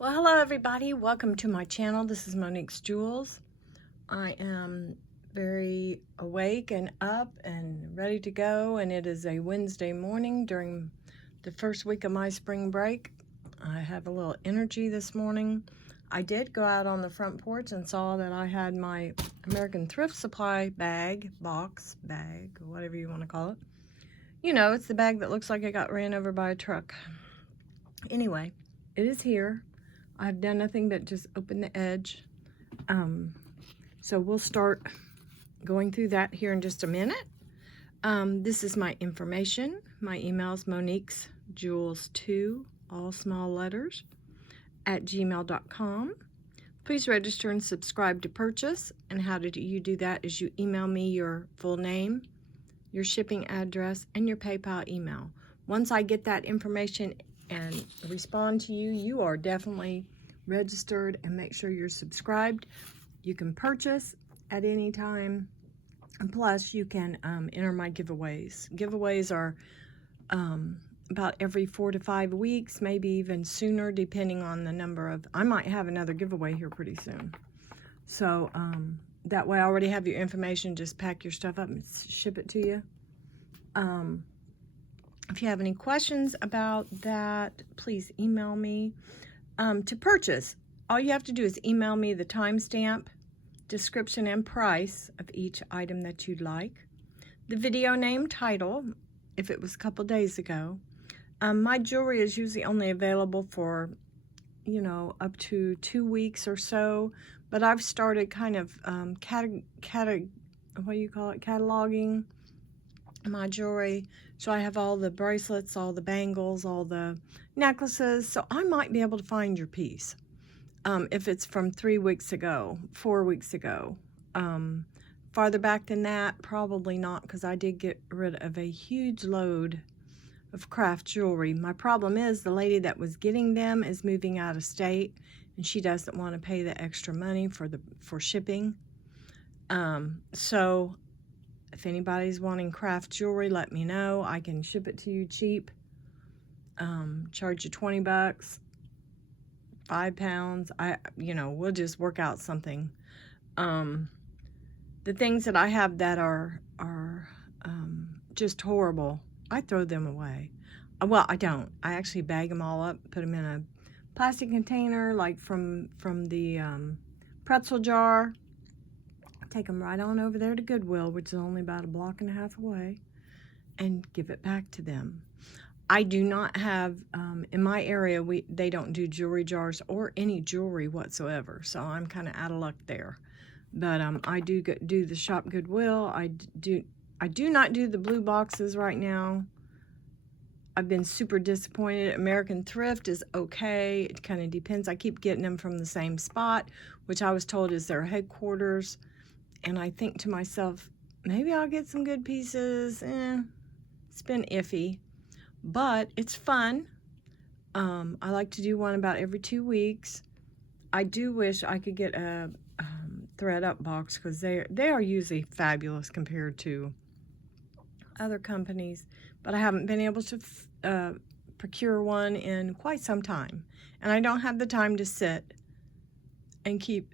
Well, hello everybody. Welcome to my channel. This is Monique's Jewels. I am very awake and up and ready to go, and it is a Wednesday morning during the first week of my spring break. I have a little energy this morning. I did go out on the front porch and saw that I had my American Thrift Supply box bag, whatever you want to call it. You know, it's the bag that looks like it got ran over by a truck. Anyway, it is here. I've done nothing but just open the edge. So we'll start going through that here in just a minute. This is my information. My email is Monique's Jewels2, all small letters, at gmail.com. Please register and subscribe to purchase. And how do you do that is you email me your full name, your shipping address, and your PayPal email. Once I get that information and respond to you, you are definitely registered, and make sure you're subscribed. You can purchase at any time, and plus you can enter my giveaways. Giveaways are about every 4 to 5 weeks, maybe even sooner, depending on the number of, I might have another giveaway here pretty soon. So that way I already have your information. Just pack your stuff up and ship it to you. If you have any questions about that, please email me. To purchase, all you have to do is email me the timestamp, description, and price of each item that you'd like. The video name, title, if it was a couple days ago. My jewelry is usually only available for, you know, up to 2 weeks or so, but I've started kind of cataloging my jewelry. So I have all the bracelets, all the bangles, all the necklaces. So I might be able to find your piece if it's from 3 weeks ago, 4 weeks ago. Farther back than that, probably not, because I did get rid of a huge load of craft jewelry. My problem is the lady that was getting them is moving out of state, and she doesn't want to pay the extra money for shipping. So if anybody's wanting craft jewelry, let me know. I can ship it to you cheap. Charge you 20 bucks, 5 pounds. We'll just work out something. The things that I have that are just horrible, I throw them away. Well, I don't. I actually bag them all up, put them in a plastic container, like from the pretzel jar. Take them right on over there to Goodwill, which is only about a block and a half away, and give it back to them. I do not have, in my area, they don't do jewelry jars or any jewelry whatsoever, so I'm kind of out of luck there. But I do the Shop Goodwill. I do not do the blue boxes right now. I've been super disappointed. American Thrift is okay. It kind of depends. I keep getting them from the same spot, which I was told is their headquarters. And I think to myself, maybe I'll get some good pieces. It's been iffy, but it's fun. I like to do one about every 2 weeks. I do wish I could get a thread up box, because they are usually fabulous compared to other companies, but I haven't been able to procure one in quite some time. And I don't have the time to sit and keep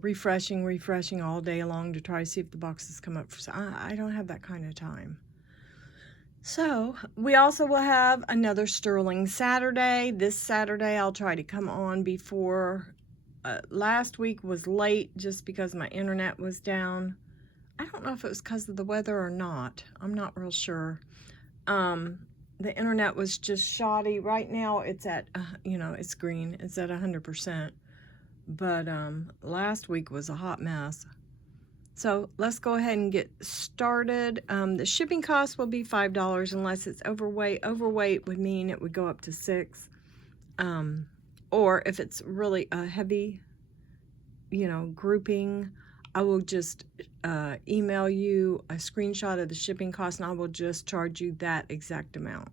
refreshing all day long to try to see if the boxes come up. I don't have that kind of time. So we also will have another Sterling Saturday. This Saturday I'll try to come on before. Last week was late just because my internet was down. I don't know if it was because of the weather or not. I'm not real sure. The internet was just shoddy. Right now it's at, it's green. It's at 100%. But last week was a hot mess. So let's go ahead and get started. The shipping cost will be $5 unless it's overweight. Overweight would mean it would go up to $6. Or if it's really a heavy, grouping, I will just email you a screenshot of the shipping cost, and I will just charge you that exact amount.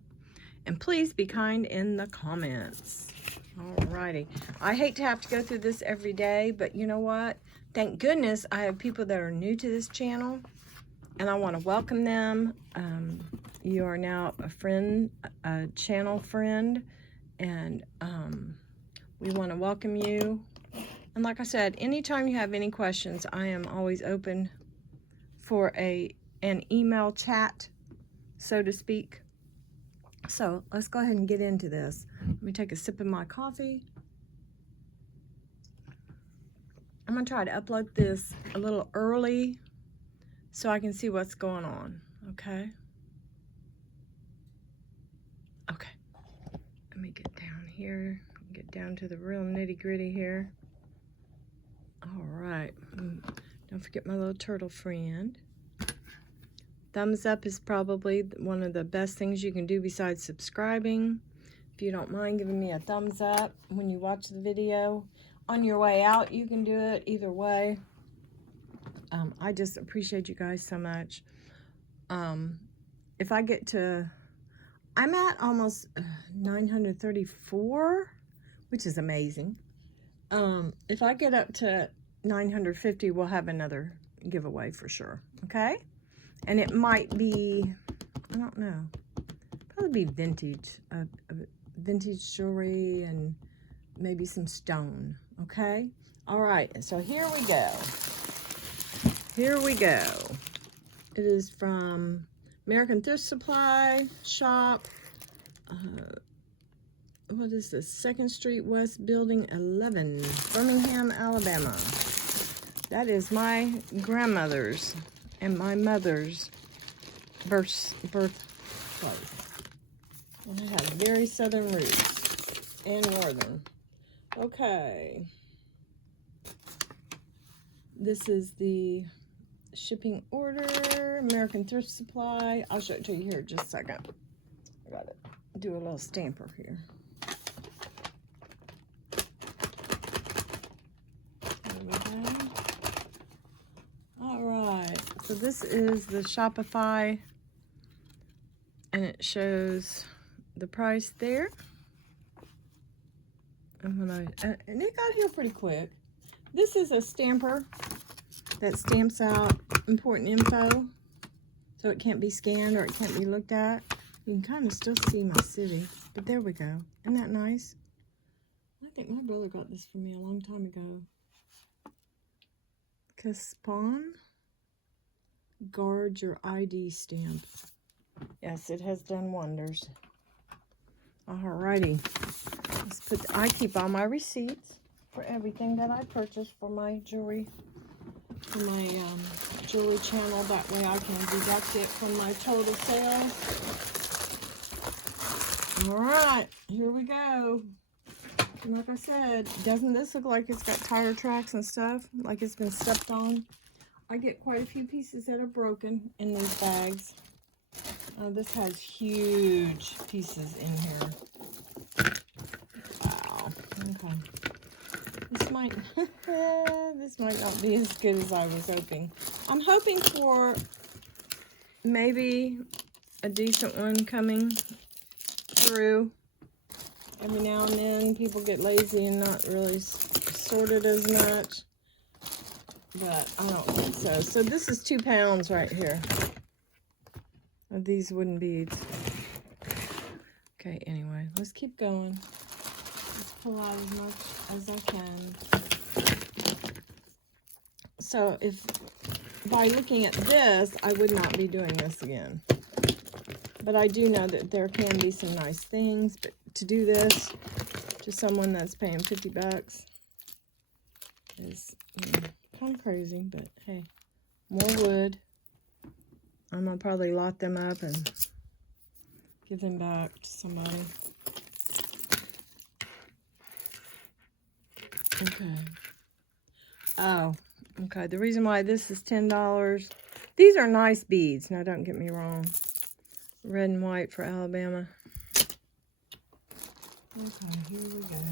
And please be kind in the comments. Alrighty. I hate to have to go through this every day, but you know what? Thank goodness I have people that are new to this channel, and I want to welcome them. You are now a friend, a channel friend, and We want to welcome you. And like I said, anytime you have any questions, I am always open for an email chat, so to speak. So let's go ahead and get into this. Let me take a sip of my coffee. I'm going to try to upload this a little early so I can see what's going on, okay? Okay. Let me get down here, get down to the real nitty-gritty here. All right. Don't forget my little turtle friend. Thumbs up is probably one of the best things you can do besides subscribing. If you don't mind giving me a thumbs up when you watch the video. On your way out, you can do it either way. I just appreciate you guys so much. If I get to, I'm at almost 934, which is amazing. If I get up to 950, we'll have another giveaway for sure, okay? And it might be, I don't know, probably be vintage, vintage jewelry and maybe some stone, okay? All right, so here we go. Here we go. It is from American Thrift Supply Shop. What is this? 2nd Street West Building 11, Birmingham, Alabama. That is my grandmother's and my mother's birthplace. And I have very southern roots and northern. Okay. This is the shipping order, American Thrift Supply. I'll show it to you here in just a second. I gotta do a little stamper here. There we go. All right, so this is the Shopify, and it shows the price there. And and it got here pretty quick. This is a stamper that stamps out important info, so it can't be scanned or it can't be looked at. You can kind of still see my city, but there we go. Isn't that nice? I think my brother got this for me a long time ago. Caspon Guard Your ID stamp. Yes, it has done wonders. Alrighty. Let's put, I keep all my receipts for everything that I purchase for my jewelry, jewelry channel. That way I can deduct it from my total sales. Alright, here we go. And like I said, doesn't this look like it's got tire tracks and stuff? Like it's been stepped on? I get quite a few pieces that are broken in these bags. This has huge pieces in here. Wow. Okay. This might this might not be as good as I was hoping. I'm hoping for maybe a decent one coming through. Every now and then people get lazy and not really sort it as much. But I don't think so. So this is 2 pounds right here of these wooden beads. Okay, anyway, let's keep going. Let's pull out as much as I can. So if by looking at this, I would not be doing this again. But I do know that there can be some nice things, but to do this to someone that's paying 50 bucks is kind of crazy, but hey, more wood. I'm gonna probably lot them up and give them back to somebody. Okay. Oh, okay. The reason why this is $10, these are nice beads. Now, don't get me wrong. Red and white for Alabama. Okay, here we go.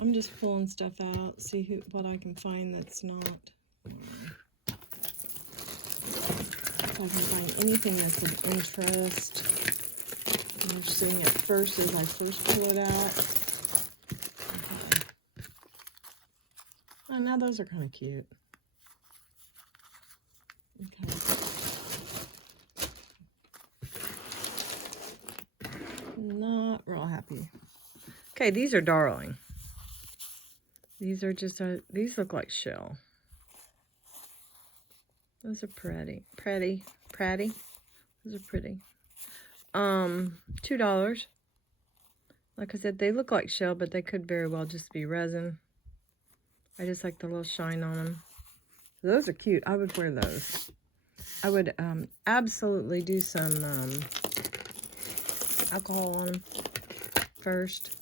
I'm just pulling stuff out, see what I can find that's not. If I can find anything that's of interest. I'm just seeing it first as I first pull it out. Okay. Oh, now those are kind of cute. Okay. Not real happy. Okay, these are darling. These are just, these look like shell. Those are pretty. Pretty. Those are pretty. $2. Like I said, they look like shell, but they could very well just be resin. I just like the little shine on them. Those are cute. I would wear those. I would absolutely do some alcohol on them first.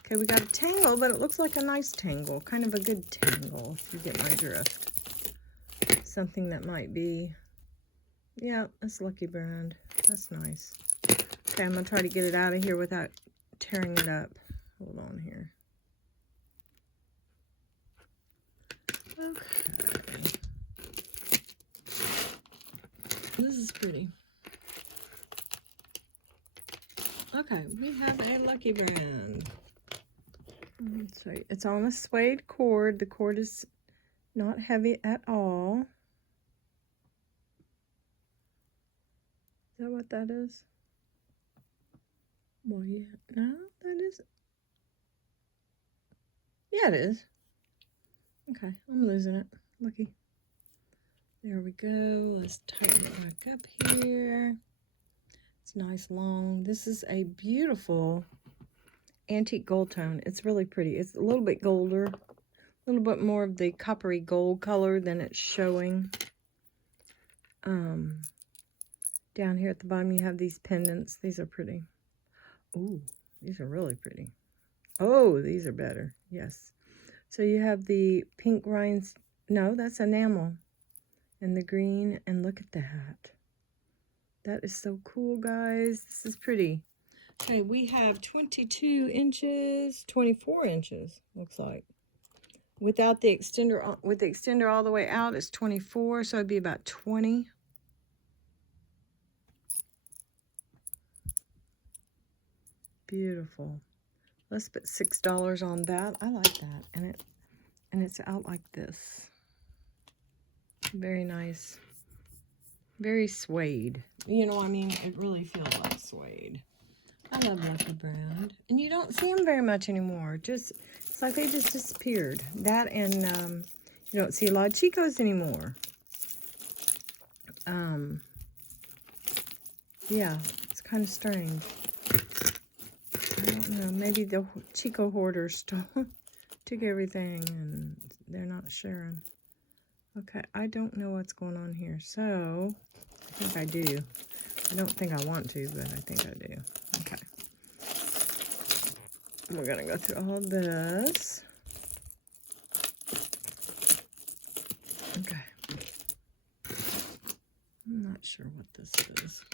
Okay, we got a tangle, but it looks like a nice tangle. Kind of a good tangle, if you get my drift. Something that might be, yeah, that's Lucky Brand. That's nice. Okay, I'm going to try to get it out of here without tearing it up. Hold on here. Okay. This is pretty. Okay, we have a Lucky Brand. Let's see. It's on a suede cord. The cord is not heavy at all. Is that what that is? Well, yeah. No, that isn't. Yeah, it is. Okay, I'm losing it. Lucky. There we go. Let's tighten it back up here. It's nice long. This is a beautiful antique gold tone. It's really pretty. It's a little bit golder. A little bit more of the coppery gold color than it's showing. Down here at the bottom you have these pendants. These are pretty. Ooh, these are really pretty. Oh, these are better. Yes. So you have the pink rhinestones. No, that's enamel. And the green. And look at that. That is so cool, guys. This is pretty. Okay, we have 22 inches, 24 inches, looks like. Without the extender, with the extender all the way out, it's 24, so it'd be about 20. Beautiful. Let's put $6 on that. I like that. And it's out like this. Very nice. Very suede. You know, I mean, it really feels like suede. I love Lucky Brand. And you don't see them very much anymore. Just, it's like they just disappeared. That and you don't see a lot of Chicos anymore. Yeah, it's kind of strange. I don't know. Maybe the Chico hoarders took everything and they're not sharing. Okay, I don't know what's going on here. So, I think I do. I don't think I want to, but I think I do. Okay. We're going to go through all this. Okay. I'm not sure what this is.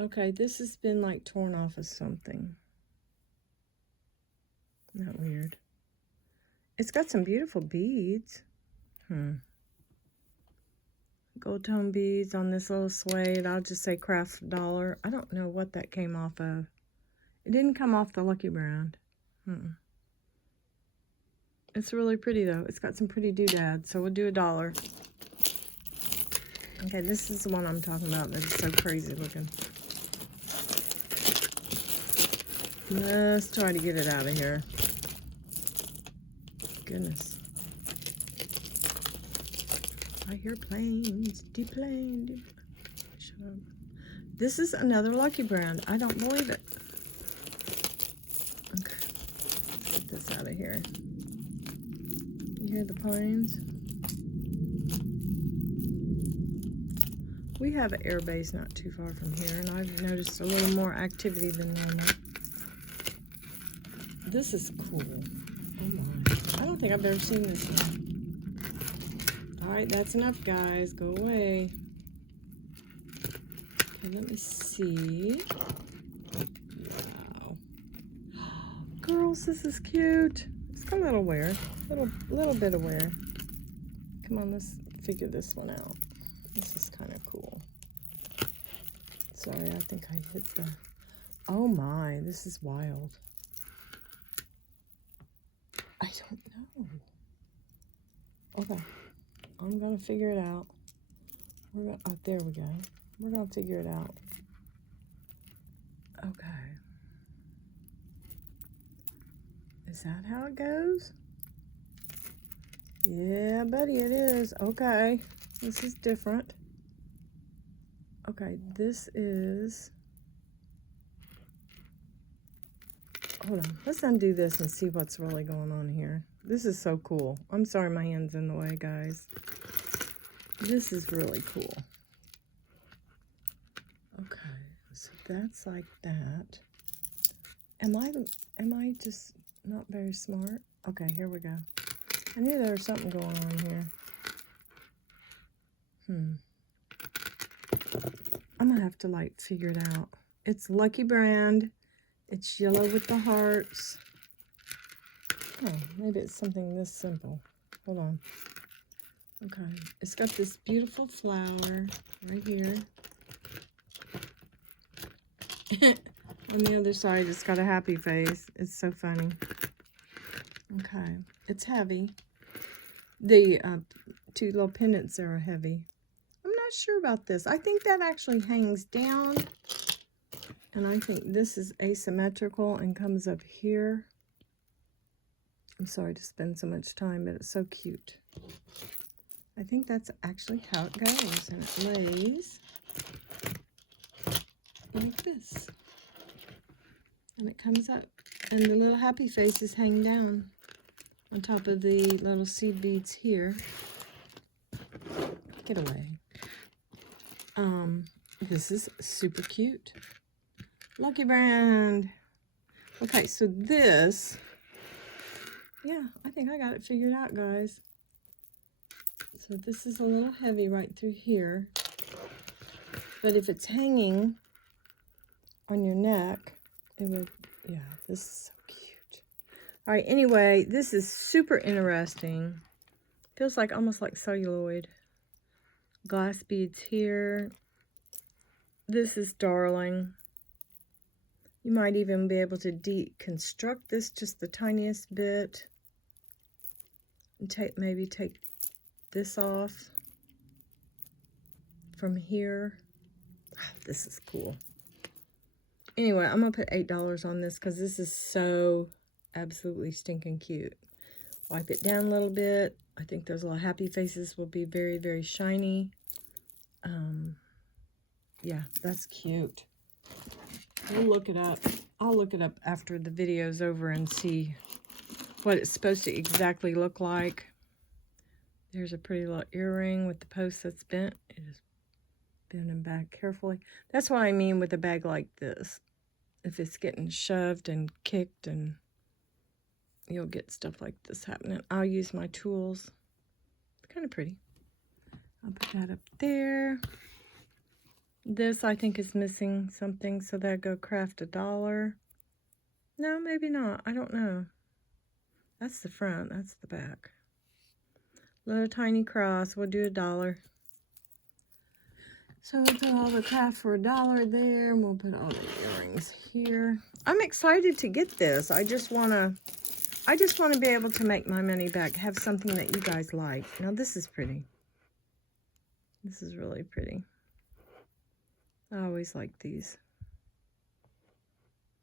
Okay, this has been like torn off of something. Isn't that weird? It's got some beautiful beads. Gold tone beads on this little suede. I'll just say craft dollar. I don't know what that came off of. It didn't come off the Lucky Brand. It's really pretty though. It's got some pretty doodads, so we'll do $1. Okay, this is the one I'm talking about that's so crazy looking. Let's try to get it out of here. Goodness. I hear planes, deplane. Shut up. This is another Lucky Brand. I don't believe it. Okay. Let's get this out of here. You hear the planes? We have an air base not too far from here, and I've noticed a little more activity than normal. This is cool. Oh my. I don't think I've ever seen this one. Alright, that's enough, guys. Go away. Okay, let me see. Wow. Girls, this is cute. It's got a little wear. Little bit of wear. Come on, let's figure this one out. This is kind of cool. Sorry, I think I hit the... Oh my, this is wild. I don't know. Okay. I'm going to figure it out. Oh, there we go. We're going to figure it out. Okay. Is that how it goes? Yeah, buddy, it is. Okay, this is different. Okay, this is... Hold on, let's undo this and see what's really going on here. This is so cool. I'm sorry my hand's in the way, guys. This is really cool. Okay, so that's like that. Am I just not very smart? Okay, here we go. I knew there was something going on here. I'm gonna have to like figure it out. It's Lucky Brand. It's yellow with the hearts. Oh, maybe it's something this simple. Hold on. Okay, it's got this beautiful flower right here. On the other side, it's got a happy face. It's so funny. Okay, it's heavy. The two little pendants there are heavy. I'm not sure about this. I think that actually hangs down. And I think this is asymmetrical and comes up here. I'm sorry to spend so much time, but it's so cute. I think that's actually how it goes. And it lays like this. And it comes up. And the little happy faces hang down on top of the little seed beads here. Get away. This is super cute. Lucky Brand. Okay, so this, yeah, I think I got it figured out, guys. So this is a little heavy right through here. But if it's hanging on your neck, it would, yeah, this is so cute. All right, anyway, this is super interesting. Feels like almost like celluloid. Glass beads here. This is darling. You might even be able to deconstruct this just the tiniest bit. And maybe take this off from here. This is cool. Anyway, I'm going to put $8 on this because this is so absolutely stinking cute. Wipe it down a little bit. I think those little happy faces will be very, very shiny. Yeah, that's cute. We'll look it up. I'll look it up after the video's over and see what it's supposed to exactly look like. There's a pretty little earring with the post that's bent. It is bending back carefully. That's what I mean with a bag like this. If it's getting shoved and kicked, and you'll get stuff like this happening. I'll use my tools. Kind of pretty. I'll put that up there. This, I think, is missing something, so that'd go craft $1. No, maybe not. I don't know. That's the front. That's the back. Little tiny cross. We'll do $1. So we'll put all the craft for $1 there, and we'll put all the earrings here. I'm excited to get this. I just want to be able to make my money back. Have something that you guys like. Now, this is pretty. This is really pretty. I always like these.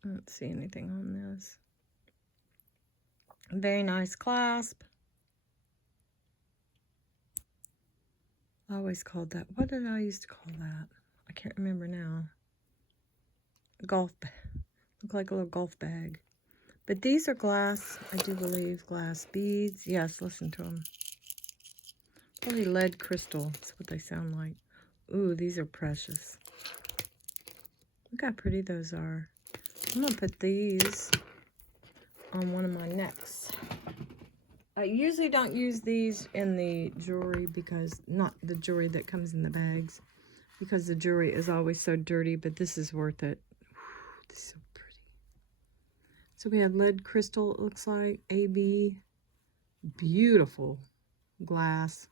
I don't see anything on this. Very nice clasp. I always called that. What did I used to call that? I can't remember now. A golf bag. Look like a little golf bag. But these are glass, I do believe, glass beads. Yes, listen to them. Probably lead crystal. That's what they sound like. Ooh, these are precious. Look how pretty those are. I'm going to put these on one of my necks. I usually don't use these in the jewelry because, not the jewelry that comes in the bags, because the jewelry is always so dirty, but this is worth it. Whew, this is so pretty. So we have lead crystal, it looks like, AB, beautiful glass.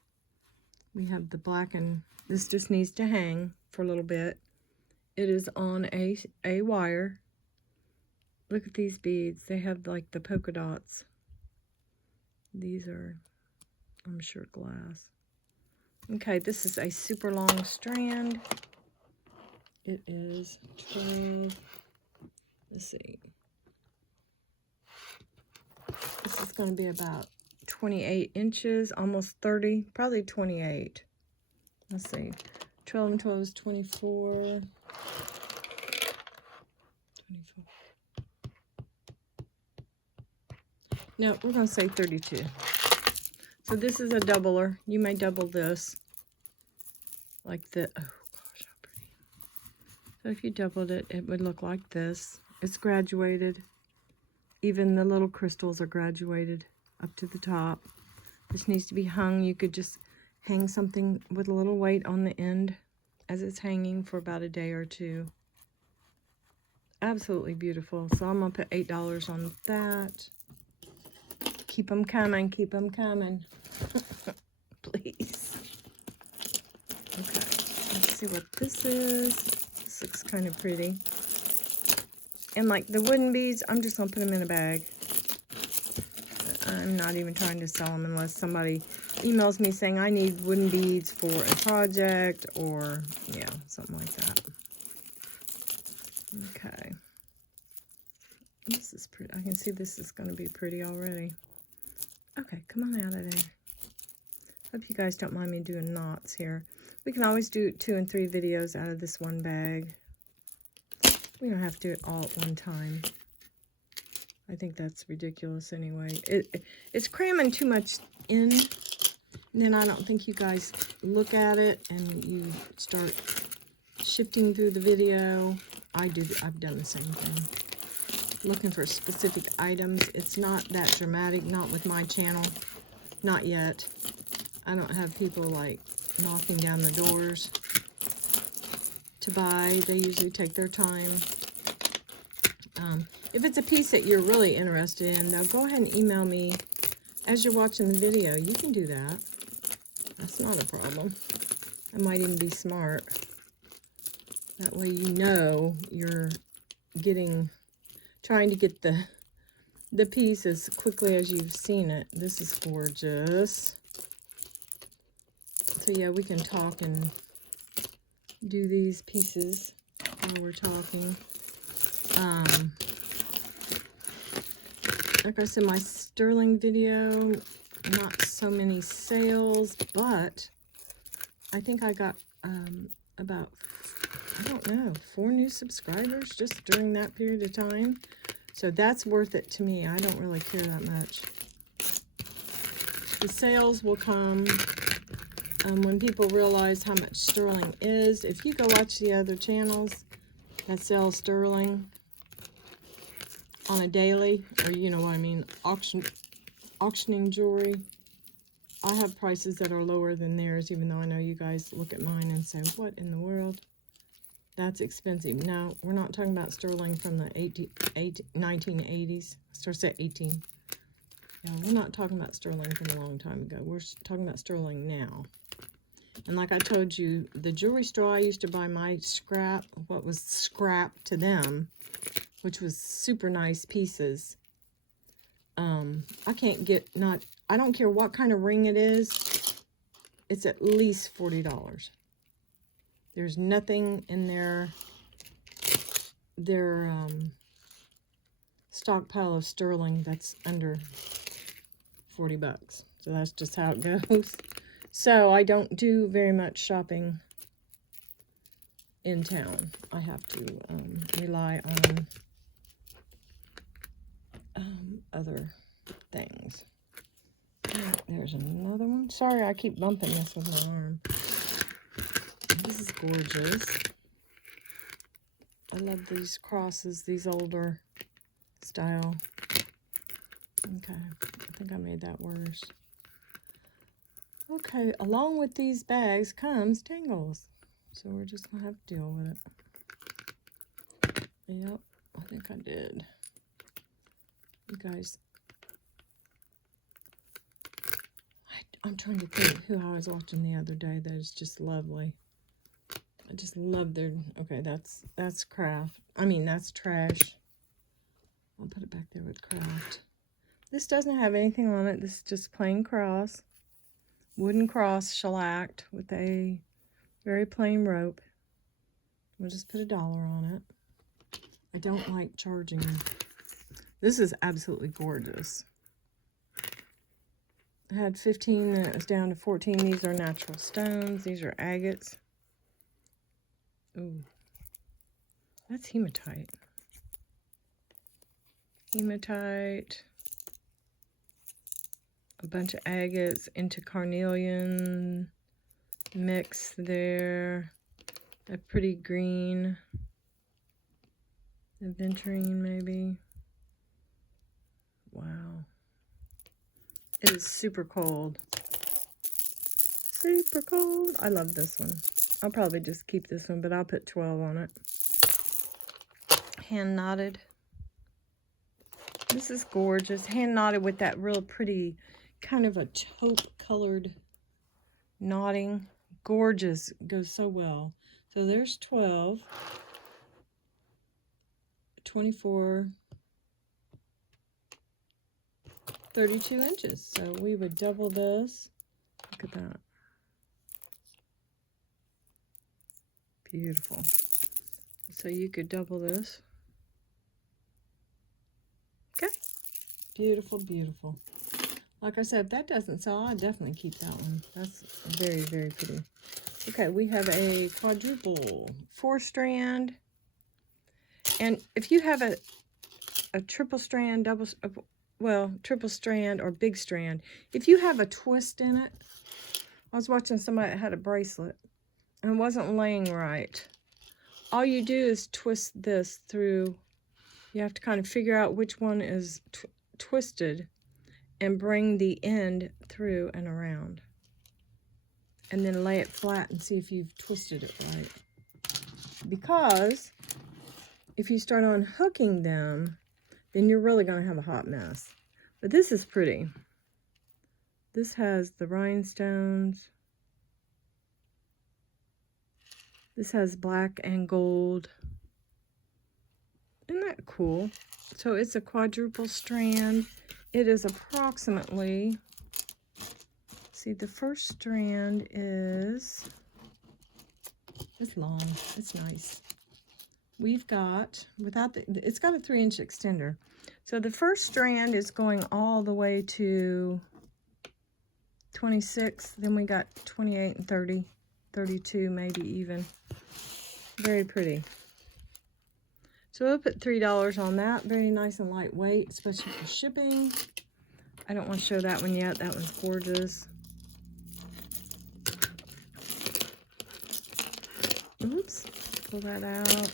We have the black, and this just needs to hang for a little bit. It is on a wire. Look at these beads. They have like the polka dots. These are, I'm sure, glass. Okay, this is a super long strand. It is 12, let's see. going to be about 28 inches, almost 30, probably 28. Let's see. 12 and 12 is 24. 24. No, we're going to say 32. So this is a doubler. You may double this like the, oh gosh, how pretty. So if you doubled it, it would look like this. It's graduated. Even the little crystals are graduated up to the top. This needs to be hung. You could just hang something with a little weight on the end as it's hanging for about a day or two. Absolutely beautiful. So I'm going to put $8 on that. Keep them coming. Keep them coming. Please. Okay. Let's see what this is. This looks kind of pretty. And like the wooden beads, I'm just going to put them in a bag. I'm not even trying to sell them unless somebody emails me saying I need wooden beads for a project or, yeah, something like that. Okay. This is pretty. I can see this is going to be pretty already. Okay, come on out of there. Hope you guys don't mind me doing knots here. We can always do 2 and 3 videos out of this one bag. We don't have to do it all at one time. I think that's ridiculous anyway. It's cramming too much in. And then I don't think you guys look at it and you start shifting through the video. I've done the same thing. Looking for specific items. It's not that dramatic, not with my channel. Not yet. I don't have people like knocking down the doors to buy. They usually take their time. If it's a piece that you're really interested in, now go ahead and email me as you're watching the video. You can do that. That's not a problem. I might even be smart. That way you know you're trying to get the piece as quickly as you've seen it. This is gorgeous. So yeah, we can talk and do these pieces while we're talking. Like I said, my sterling video, not so many sales, but I think I got about, I don't know, 4 new subscribers just during that period of time. So that's worth it to me. I don't really care that much. The sales will come when people realize how much sterling is. If you go watch the other channels that sell sterling on a daily, or you know what I mean, auctioning jewelry, I have prices that are lower than theirs, even though I know you guys look at mine and say, what in the world? That's expensive. No, we're not talking about sterling from the 1980s. Starts at 18. Yeah, we're not talking about sterling from a long time ago. We're talking about sterling now. And like I told you, the jewelry store I used to buy my scrap, what was scrap to them, which was super nice pieces. I can't get, I don't care what kind of ring it is, it's at least $40. There's nothing in their stockpile of sterling that's under 40 bucks. So that's just how it goes. So I don't do very much shopping in town. I have to rely on other things. There's another one. Sorry, I keep bumping this with my arm. This is gorgeous. I love these crosses, these older style. Okay, I think I made that worse. Okay, along with these bags comes tangles. So we're just going to have to deal with it. Yep, I think I did. You guys, I'm trying to think who I was watching the other day that is just lovely. I just love their, okay, that's craft. I mean, that's trash. I'll put it back there with craft. This doesn't have anything on it. This is just plain cross. Wooden cross shellacked with a very plain rope. We'll just put $1 on it. I don't like charging. This is absolutely gorgeous. I had 15 and it was down to 14. These are natural stones. These are agates. Ooh, that's hematite. Hematite. A bunch of agates into carnelian mix there. A pretty green. Aventurine maybe. Wow. It is super cold. Super cold. I love this one. I'll probably just keep this one, but I'll put 12 on it. Hand knotted. This is gorgeous. Hand knotted with that real pretty kind of a taupe colored knotting. Gorgeous. Goes so well. So there's 12. 24. 32 inches. So we would double this. Look at that. Beautiful. So you could double this. Okay. Beautiful, beautiful. Like I said, if that doesn't sell, I'll definitely keep that one. That's very, very pretty. Okay, we have a quadruple 4-strand. And if you have a triple strand, triple strand or big strand, if you have a twist in it, I was watching somebody that had a bracelet and it wasn't laying right. All you do is twist this through. You have to kind of figure out which one is twisted and bring the end through and around. And then lay it flat and see if you've twisted it right. Because if you start unhooking them, then you're really going to have a hot mess. But this is pretty. This has the rhinestones. This has black and gold. Isn't that cool? So it's a quadruple strand. It is approximately, see, the first strand is, it's long, it's nice. We've got, it's got a 3-inch extender. So the first strand is going all the way to 26. Then we got 28 and 30, 32 maybe even. Very pretty. So we'll put $3 on that. Very nice and lightweight, especially for shipping. I don't want to show that one yet. That one's gorgeous. Oops, pull that out.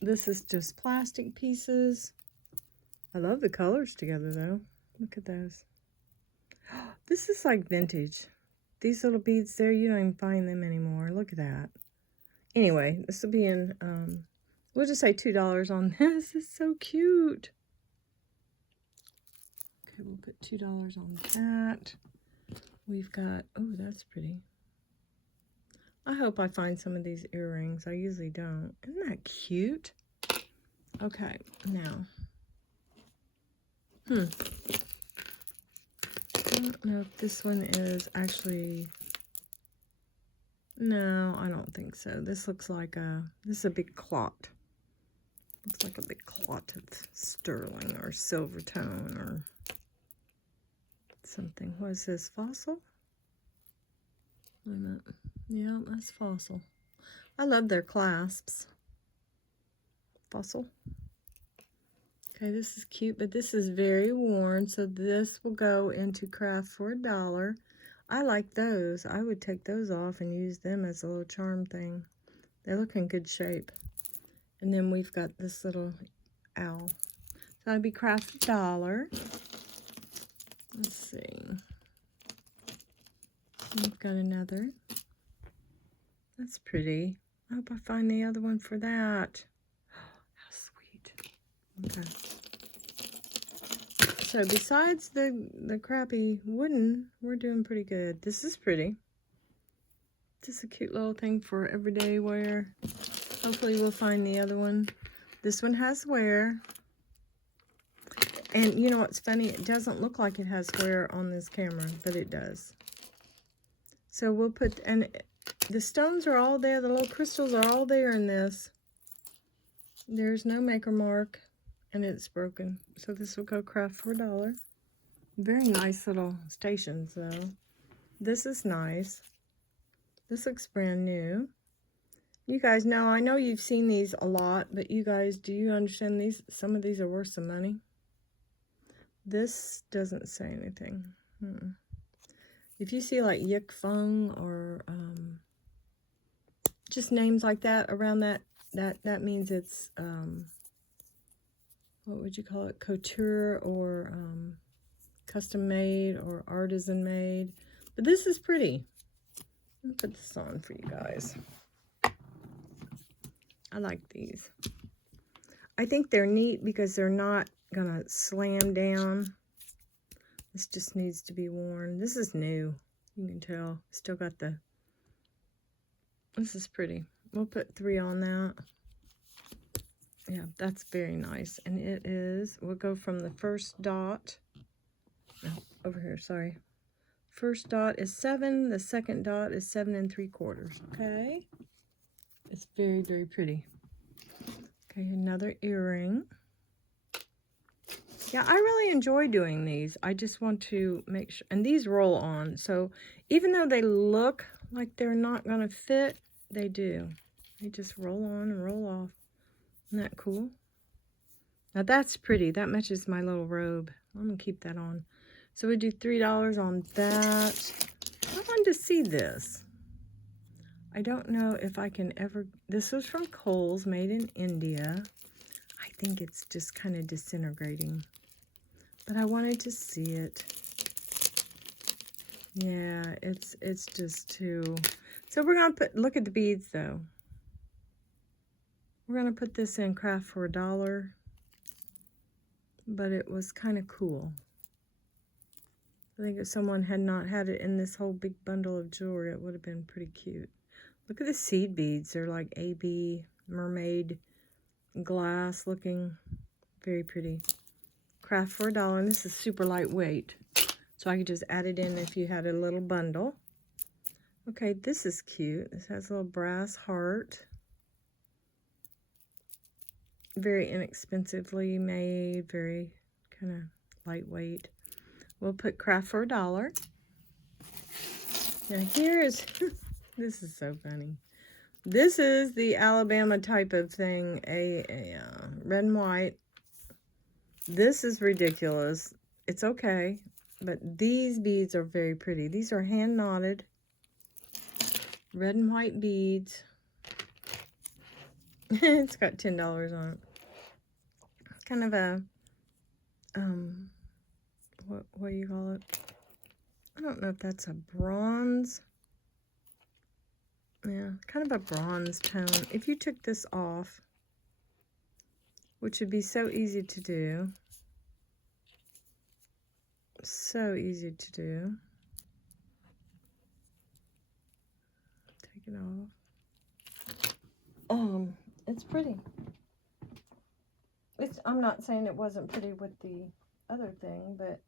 This is just plastic pieces. I love the colors together though. Look at those. This is like vintage. These little beads there, you don't even find them anymore. Look at that. Anyway, this will be in, we'll just say $2 on this. It's so cute. Okay, we'll put $2 on that. We've got, oh, that's pretty. I hope I find some of these earrings. I usually don't. Isn't that cute? Okay, now. I don't know if this one is actually, no, I don't think so. This looks like this is a big clot. Looks like a big clot of sterling or silver tone or something. What is this, fossil? Wait a minute. Yeah, that's fossil. I love their clasps. Fossil. Okay, this is cute, but this is very worn, so this will go into craft for $1. I like those. I would take those off and use them as a little charm thing. They look in good shape. And then we've got this little owl. So that'd be craft $1. Let's see. We've got another. That's pretty. I hope I find the other one for that. How sweet. Okay. So besides the crappy wooden, we're doing pretty good. This is pretty. Just a cute little thing for everyday wear. Hopefully we'll find the other one. This one has wear. And you know what's funny? It doesn't look like it has wear on this camera, but it does. So we'll put, and the stones are all there. The little crystals are all there in this. There's no maker mark, and it's broken. So this will go craft for $1. Very nice little stations, though. This is nice. This looks brand new. You guys know, I know you've seen these a lot, but you guys, do you understand these? Some of these are worth some money. This doesn't say anything. If you see like Yik Feng or just names like that around that means it's, what would you call it? Couture or custom made or artisan made. But this is pretty. Let me put this on for you guys. I like these. I think they're neat because they're not gonna slam down. This just needs to be worn. This is new. You can tell. Still got the... This is pretty. We'll put 3 on that. Yeah, that's very nice. And it is... We'll go from the first dot... No, over here, sorry. First dot is 7. The second dot is 7 3/4. Okay? It's very, very pretty. Okay, another earring. Yeah, I really enjoy doing these. I just want to make sure, and these roll on. So even though they look like they're not going to fit, they do. They just roll on and roll off. Isn't that cool? Now that's pretty. That matches my little robe. I'm going to keep that on. So we do $3 on that. I wanted to see this. I don't know if I can ever... This was from Kohl's, made in India. I think it's just kind of disintegrating. But I wanted to see it. Yeah, it's just too... So we're going to put... Look at the beads, though. We're going to put this in craft for $1. But it was kind of cool. I think if someone had not had it in this whole big bundle of jewelry, it would have been pretty cute. Look at the seed beads. They're like AB mermaid glass looking. Very pretty. Craft for $1. And this is super lightweight. So I could just add it in if you had a little bundle. Okay, this is cute. This has a little brass heart. Very inexpensively made. Very kind of lightweight. We'll put craft for $1. Now here is... This is so funny. This is the Alabama type of thing, a red and white. This is ridiculous. It's okay, but these beads are very pretty. These are hand knotted, red and white beads. It's got $10 on it. It's kind of a, what do you call it? I don't know if that's a bronze. Yeah, kind of a bronze tone. If you took this off, which would be so easy to do. So easy to do. Take it off. It's pretty. I'm not saying it wasn't pretty with the other thing, but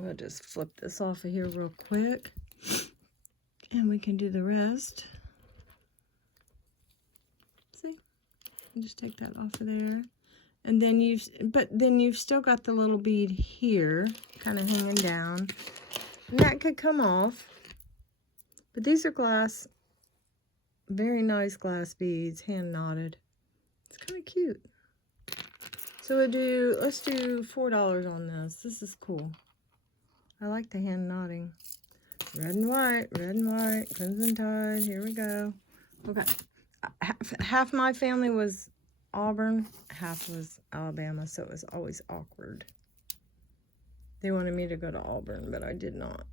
we'll just flip this off of here real quick, and we can do the rest. See, just take that off of there, and then you've still got the little bead here, kind of hanging down, and that could come off. But these are glass, very nice glass beads, hand knotted. It's kind of cute. So let's do $4 on this. This is cool. I like the hand knotting. Red and white, crimson tide. Here we go. Okay. Half my family was Auburn, half was Alabama, so it was always awkward. They wanted me to go to Auburn, but I did not.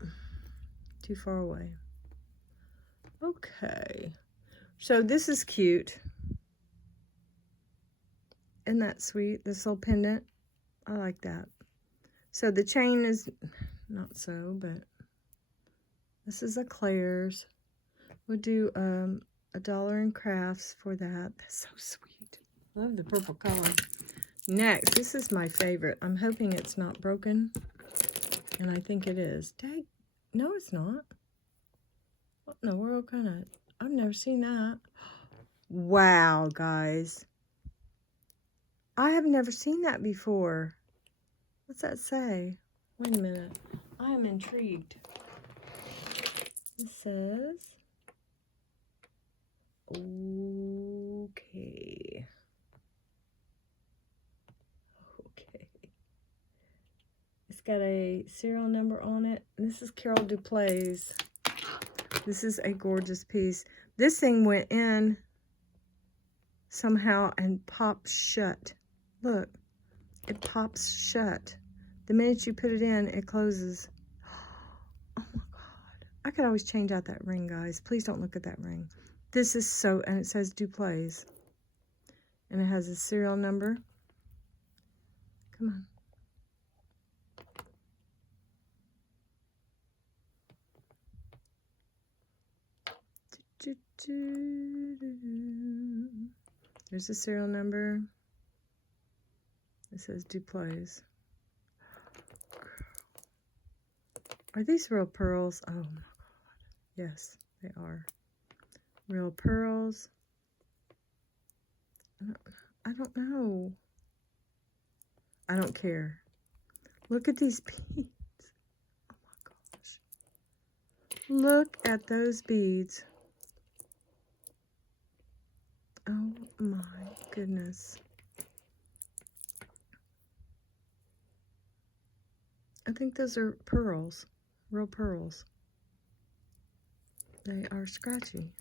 Too far away. Okay. So this is cute. Isn't that sweet? This little pendant. I like that. So the chain is... Not so, but this is a Claire's. We'll do $1 in crafts for that. That's so sweet. Love the purple color. Next, this is my favorite. I'm hoping it's not broken, and I think it is. Dang, no, it's not. What in the world kind of... I've never seen that. Wow, guys. I have never seen that before. What's that say? Wait a minute. I am intrigued. It says, okay. Okay. It's got a serial number on it. This is Carol Duplay's. This is a gorgeous piece. This thing went in somehow and popped shut. Look, it pops shut. The minute you put it in, it closes. Oh my God. I could always change out that ring, guys. Please don't look at that ring. This is so, and it says Duplay's. And it has a serial number. Come on. There's the serial number. It says Duplay's. Are these real pearls? Oh my God. Yes, they are. Real pearls. I don't know. I don't care. Look at these beads. Oh my gosh. Look at those beads. Oh my goodness. I think those are pearls. Real pearls. They are scratchy.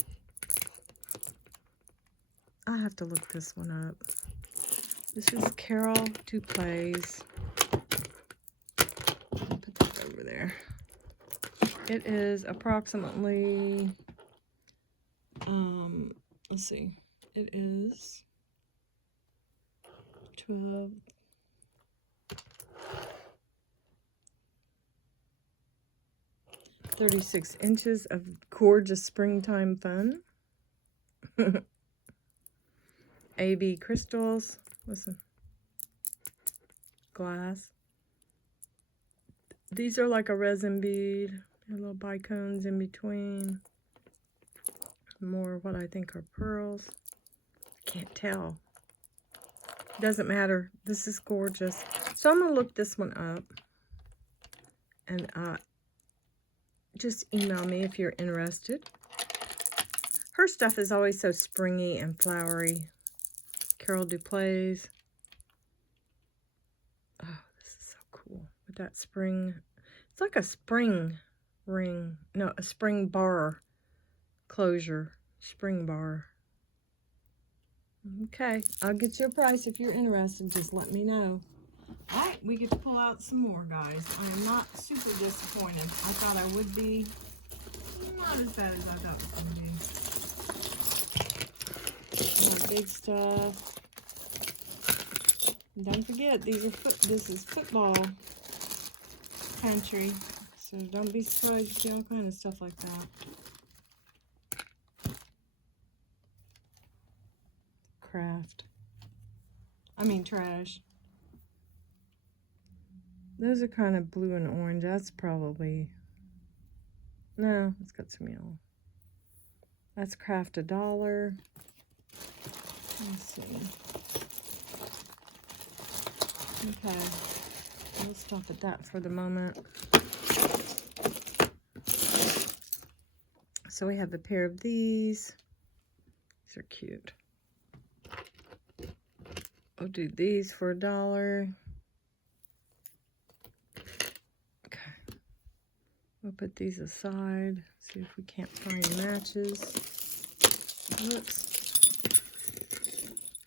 I have to look this one up. This is Carol Duplay's. I'll put that over there. It is approximately, let's see. It is 12. 36 inches of gorgeous springtime fun. AB crystals. Listen. Glass. These are like a resin bead. There are little bicones in between. More what I think are pearls. Can't tell. Doesn't matter. This is gorgeous. So I'm going to look this one up. And just email me if you're interested. Her stuff is always so springy and flowery. Carol Duplay's. Oh, this is so cool. With that spring. It's like a spring ring. No, a spring bar closure. Spring bar. Okay, I'll get you a price if you're interested. Just let me know. All right, we get to pull out some more, guys. I am not super disappointed. I thought I would be. Not as bad as I thought it was going to be. More big stuff. And don't forget, this is football country. So don't be surprised to see all kind of stuff like that. Craft. I mean trash. Those are kind of blue and orange. That's probably... No, it's got some yellow. That's Craft $1. Let's see. Okay. We'll stop at that for the moment. So we have a pair of these. These are cute. I'll do these for $1. We'll put these aside, see if we can't find matches. Whoops.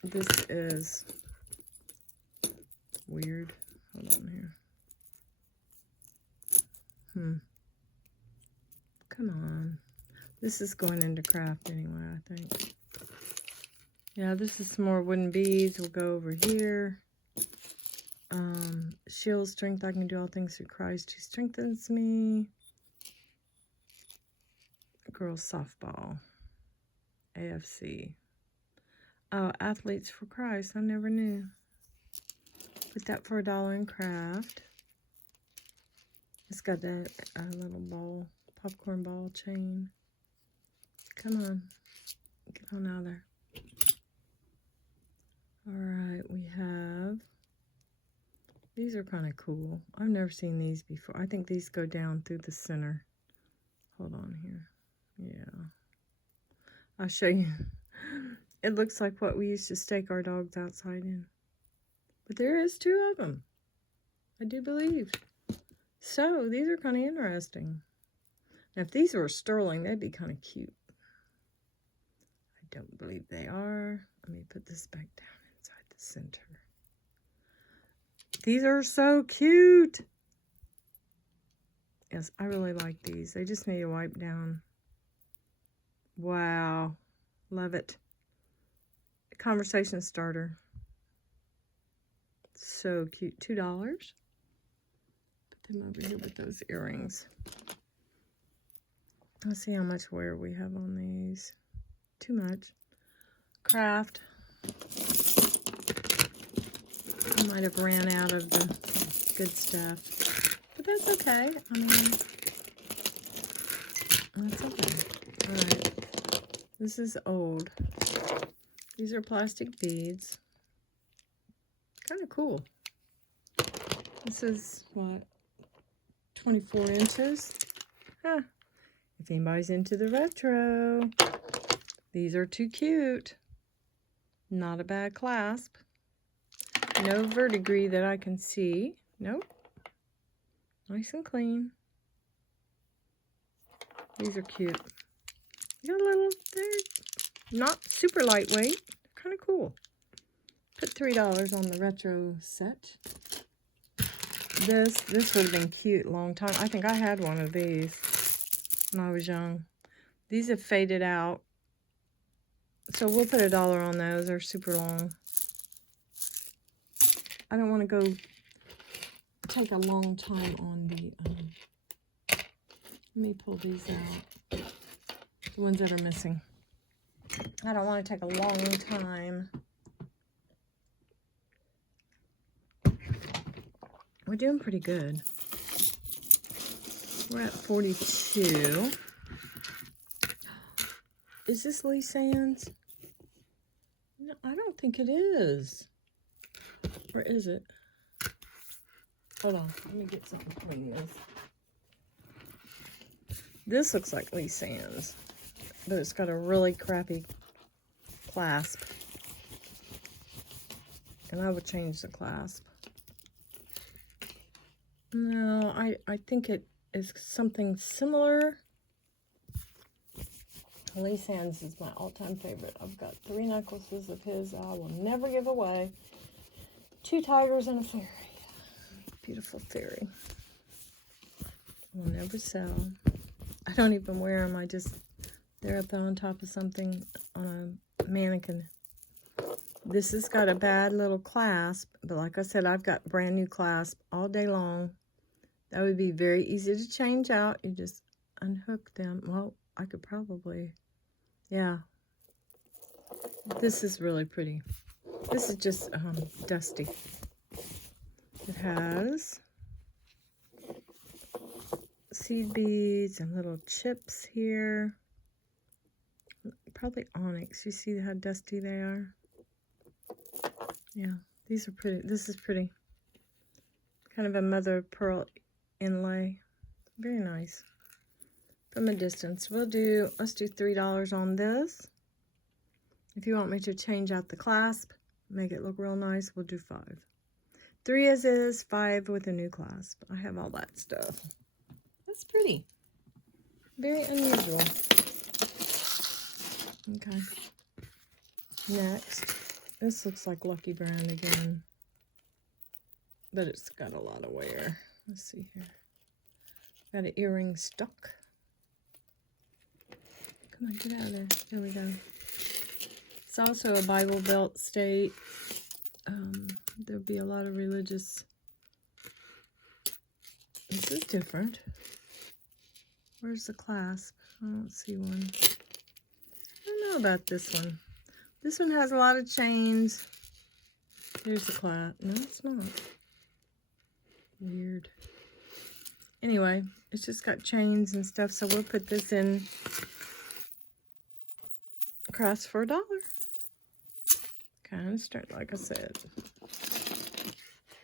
This is weird. Hold on here. Come on. This is going into craft anyway, I think. Yeah, this is some more wooden beads. We'll go over here. Shield strength. I can do all things through Christ who strengthens me. Girls softball. AFC. Oh, Athletes for Christ. I never knew. Put that for $1 in craft. It's got that little ball, popcorn ball chain. Come on. Get on out of there. All right, we have These are kind of cool. I've never seen these before. I think these go down through the center. Hold on here. Yeah. I'll show you. It looks like what we used to stake our dogs outside in. But there is 2 of them. I do believe. So, these are kind of interesting. Now, if these were sterling, they'd be kind of cute. I don't believe they are. Let me put this back down inside the center. These are so cute. Yes, I really like these. They just need to wipe down. Wow. Love it. Conversation starter. So cute. $2. Put them over here with those earrings. Let's see how much wear we have on these. Too much. Craft. I might have ran out of the good stuff. But that's okay. I mean, that's okay. Alright. This is old. These are plastic beads. Kind of cool. This is, what, 24 inches? Huh. If anybody's into the retro, these are too cute. Not a bad clasp. No verdigris that I can see. Nope. Nice and clean. These are cute. You got a little, they're not super lightweight. Kind of cool. Put $3 on the retro set. This would have been cute a long time. I think I had one of these when I was young. These have faded out. So we'll put $1 on those. They're super long. I don't want to go take a long time on the, let me pull these out. The ones that are missing. I don't want to take a long time. We're doing pretty good. We're at 42. Is this Lee Sands? No, I don't think it is. Or is it? Hold on. Let me get something to clean this. This looks like Lee Sands, but it's got a really crappy clasp. And I would change the clasp. No, I think it is something similar. Lee Sands is my all-time favorite. I've got 3 necklaces of his I will never give away. 2 tigers and a fairy. Beautiful fairy. Will never sell. I don't even wear them. They're up on top of something on a mannequin. This has got a bad little clasp, but like I said, I've got brand new clasp all day long. That would be very easy to change out. You just unhook them. Well, I could probably, yeah. This is really pretty. This is just dusty. It has seed beads and little chips here. Probably onyx. You see how dusty they are? Yeah, these are pretty. This is pretty. Kind of a mother of pearl inlay. Very nice. From a distance. Let's do $3 on this. If you want me to change out the clasp, make it look real nice, we'll do 5. 3 as is, 5 with a new clasp. I have all that stuff. That's pretty. Very unusual. Okay. Next. This looks like Lucky Brand again. But it's got a lot of wear. Let's see here. Got an earring stuck. Come on, get out of there. There we go. It's also a Bible Belt state. There'll be a lot of religious. This is different. Where's the clasp? I don't see one. I don't know about this one. This one has a lot of chains. Here's the clasp. No, it's not. Weird. Anyway, it's just got chains and stuff, so we'll put this in cross for $1. Kind of straight, like I said.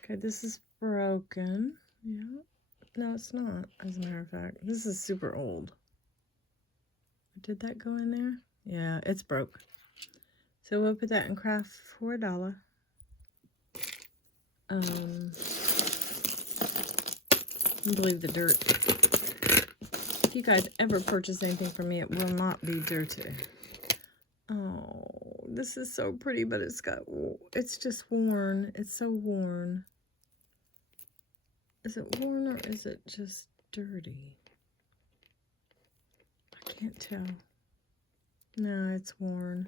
Okay, this is broken. Yeah. No, it's not, as a matter of fact. This is super old. Did that go in there? Yeah, it's broke. So we'll put that in craft for $1. I believe the dirt. If you guys ever purchase anything from me, it will not be dirty. Oh, this is so pretty, but it's just worn. It's so worn. Is it worn or is it just dirty? I can't tell. No, it's worn.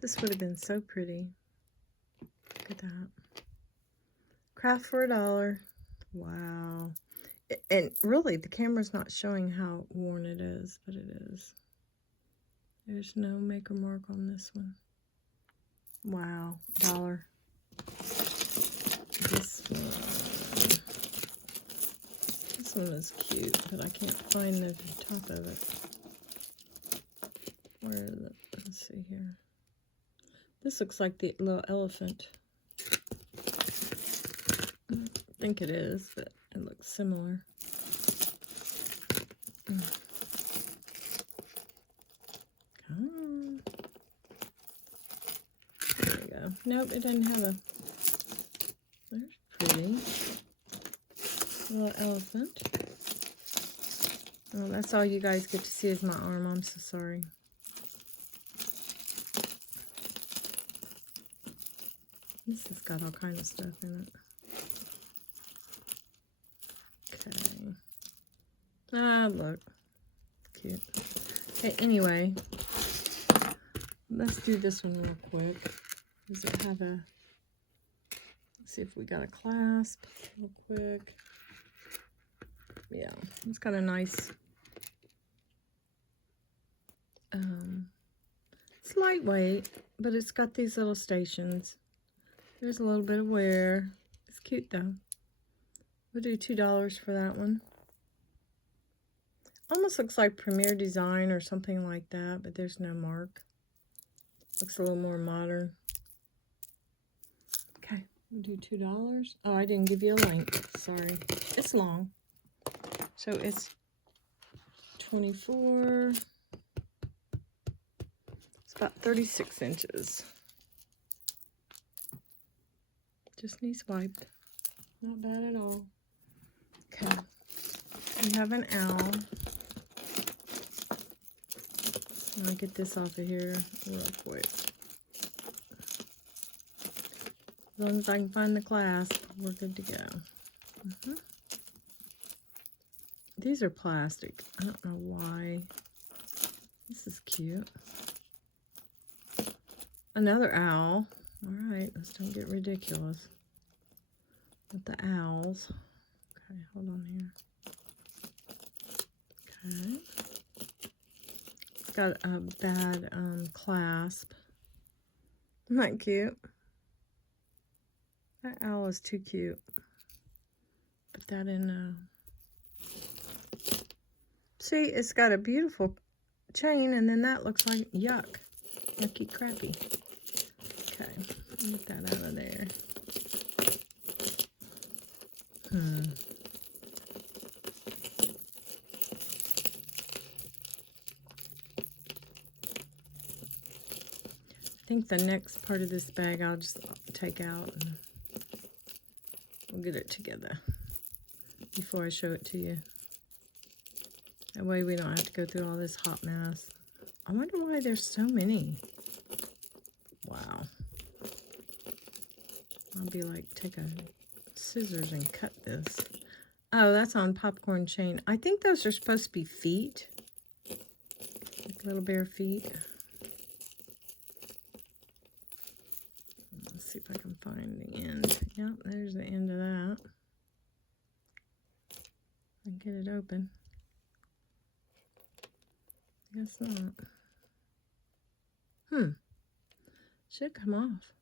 This would have been so pretty. Look at that. Craft for $1. Wow. And really, the camera's not showing how worn it is, but it is. There's no maker mark on this one. Wow. $1. This one is cute, but I can't find the top of it. Where is it? Let's see here. This looks like the little elephant. I don't think it is, but it looks similar. Come on. There we go. Nope, it doesn't have a... There's pretty. Little elephant. Oh, that's all you guys get to see is my arm. I'm so sorry. This has got all kinds of stuff in it. Okay. Ah, look. Cute. Okay, anyway. Let's do this one real quick. Does it have a... Let's see if we got a clasp real quick. Yeah, it's got a nice... it's lightweight, but it's got these little stations. There's a little bit of wear. It's cute though. We'll do $2 for that one. Almost looks like Premier Design or something like that, but there's no mark. Looks a little more modern. Okay, we'll do $2. Oh, I didn't give you a link. Sorry. It's long. So it's 24. It's about 36 inches. Just needs wiped. Not bad at all. Okay. We have an owl. I'm gonna get this off of here real quick. As long as I can find the clasp, we're good to go. These are plastic. I don't know why. This is cute. Another owl. Alright, let's don't get ridiculous with the owls. Okay, hold on here. Okay. It's got a bad clasp. Isn't that cute? That owl is too cute. Put that in. See, it's got a beautiful chain, and then that looks like yuck. Yucky crappy. Okay, get that out of there. I think the next part of this bag I'll just take out and we'll get it together before I show it to you. That way we don't have to go through all this hot mess. I wonder why there's so many. Wow. I'll be like, take a scissors and cut this. Oh, that's on popcorn chain. I think those are supposed to be feet. Like little bare feet. Let's see if I can find the end. Yep, there's the end of that. I can get it open. Guess not. Should come off.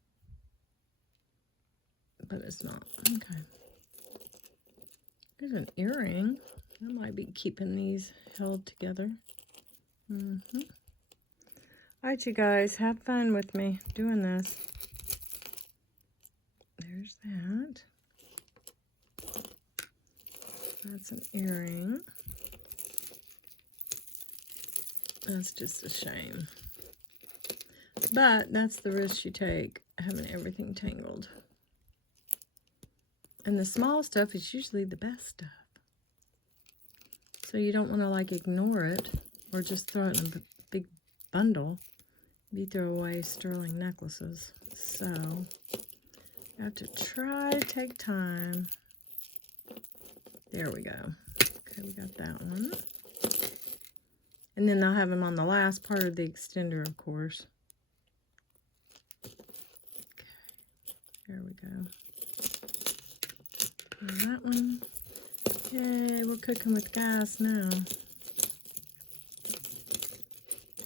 But it's not. Okay. There's an earring. I might be keeping these held together. Alright, you guys, have fun with me doing this. There's that. That's an earring. That's just a shame. But that's the risk you take, having everything tangled. And the small stuff is usually the best stuff. So you don't want to like ignore it or just throw it in a big bundle. You throw away sterling necklaces. So you have to try to take time. There we go. Okay, we got that one. And then I'll have them on the last part of the extender, of course. Okay, there we go. And that one. Yay, we're cooking with gas now.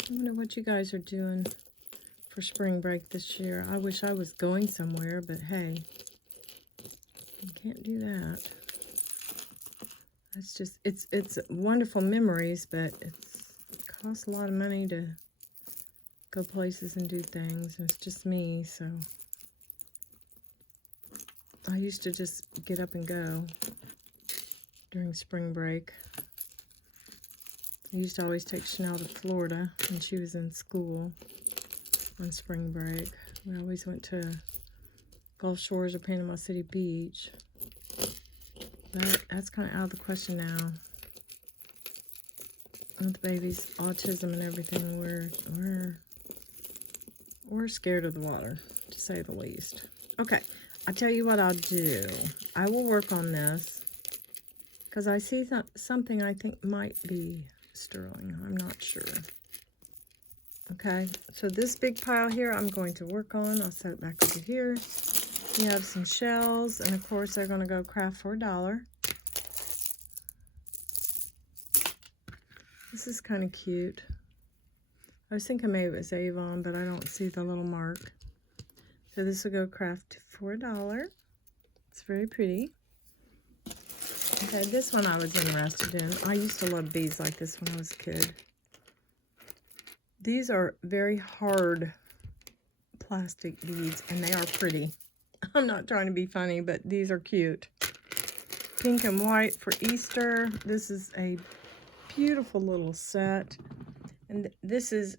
I wonder what you guys are doing for spring break this year. I wish I was going somewhere, but hey, you can't do that. It's just, it's wonderful memories, but it costs a lot of money to go places and do things. And it's just me, so I used to just get up and go during spring break. I used to always take Chanel to Florida when she was in school on spring break. We always went to Gulf Shores or Panama City Beach. But that's kind of out of the question now. With the baby's autism and everything, we're scared of the water, to say the least. Okay, I'll tell you what I'll do. I will work on this because I see something I think might be sterling. I'm not sure. Okay, so this big pile here I'm going to work on. I'll set it back over here. You have some shells, and of course they're going to go craft for $1. This is kind of cute. I was thinking maybe it was Avon, but I don't see the little mark. So this will go craft for $1. It's very pretty. Okay, this one I was interested in. I used to love beads like this when I was a kid. These are very hard plastic beads, and they are pretty. I'm not trying to be funny, but these are cute. Pink and white for Easter. This is a beautiful little set. And this is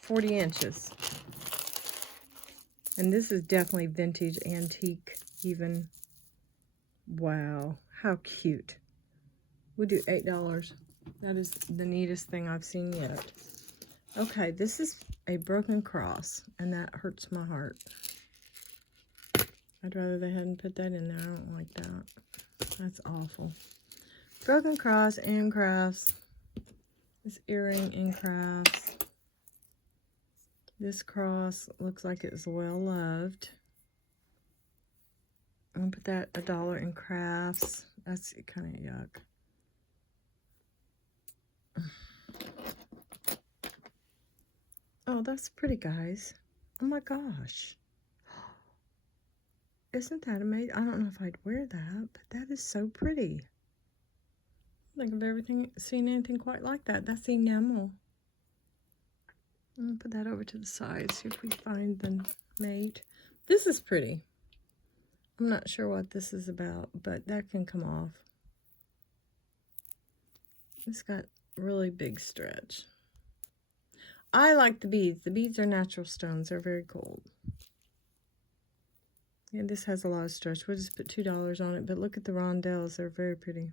40 inches. And this is definitely vintage, antique, even. Wow, how cute. We'll do $8. That is the neatest thing I've seen yet. Okay, this is a broken cross, and that hurts my heart. I'd rather they hadn't put that in there. I don't like that. That's awful. Broken cross and crafts. This earring and crafts. This cross looks like it's well loved. I'm gonna put that $1 in crafts. That's kind of yuck. Oh, that's pretty, guys. Oh my gosh. Isn't that amazing? I don't know if I'd wear that, but that is so pretty. I don't think I've seen anything quite like that. That's enamel. I'm gonna put that over to the side, see if we find the mate. This is pretty. I'm not sure what this is about, but that can come off. It's got really big stretch. I like the beads. The beads are natural stones. They're very cold. And this has a lot of stretch. We'll just put $2 on it, but look at the rondelles. They're very pretty.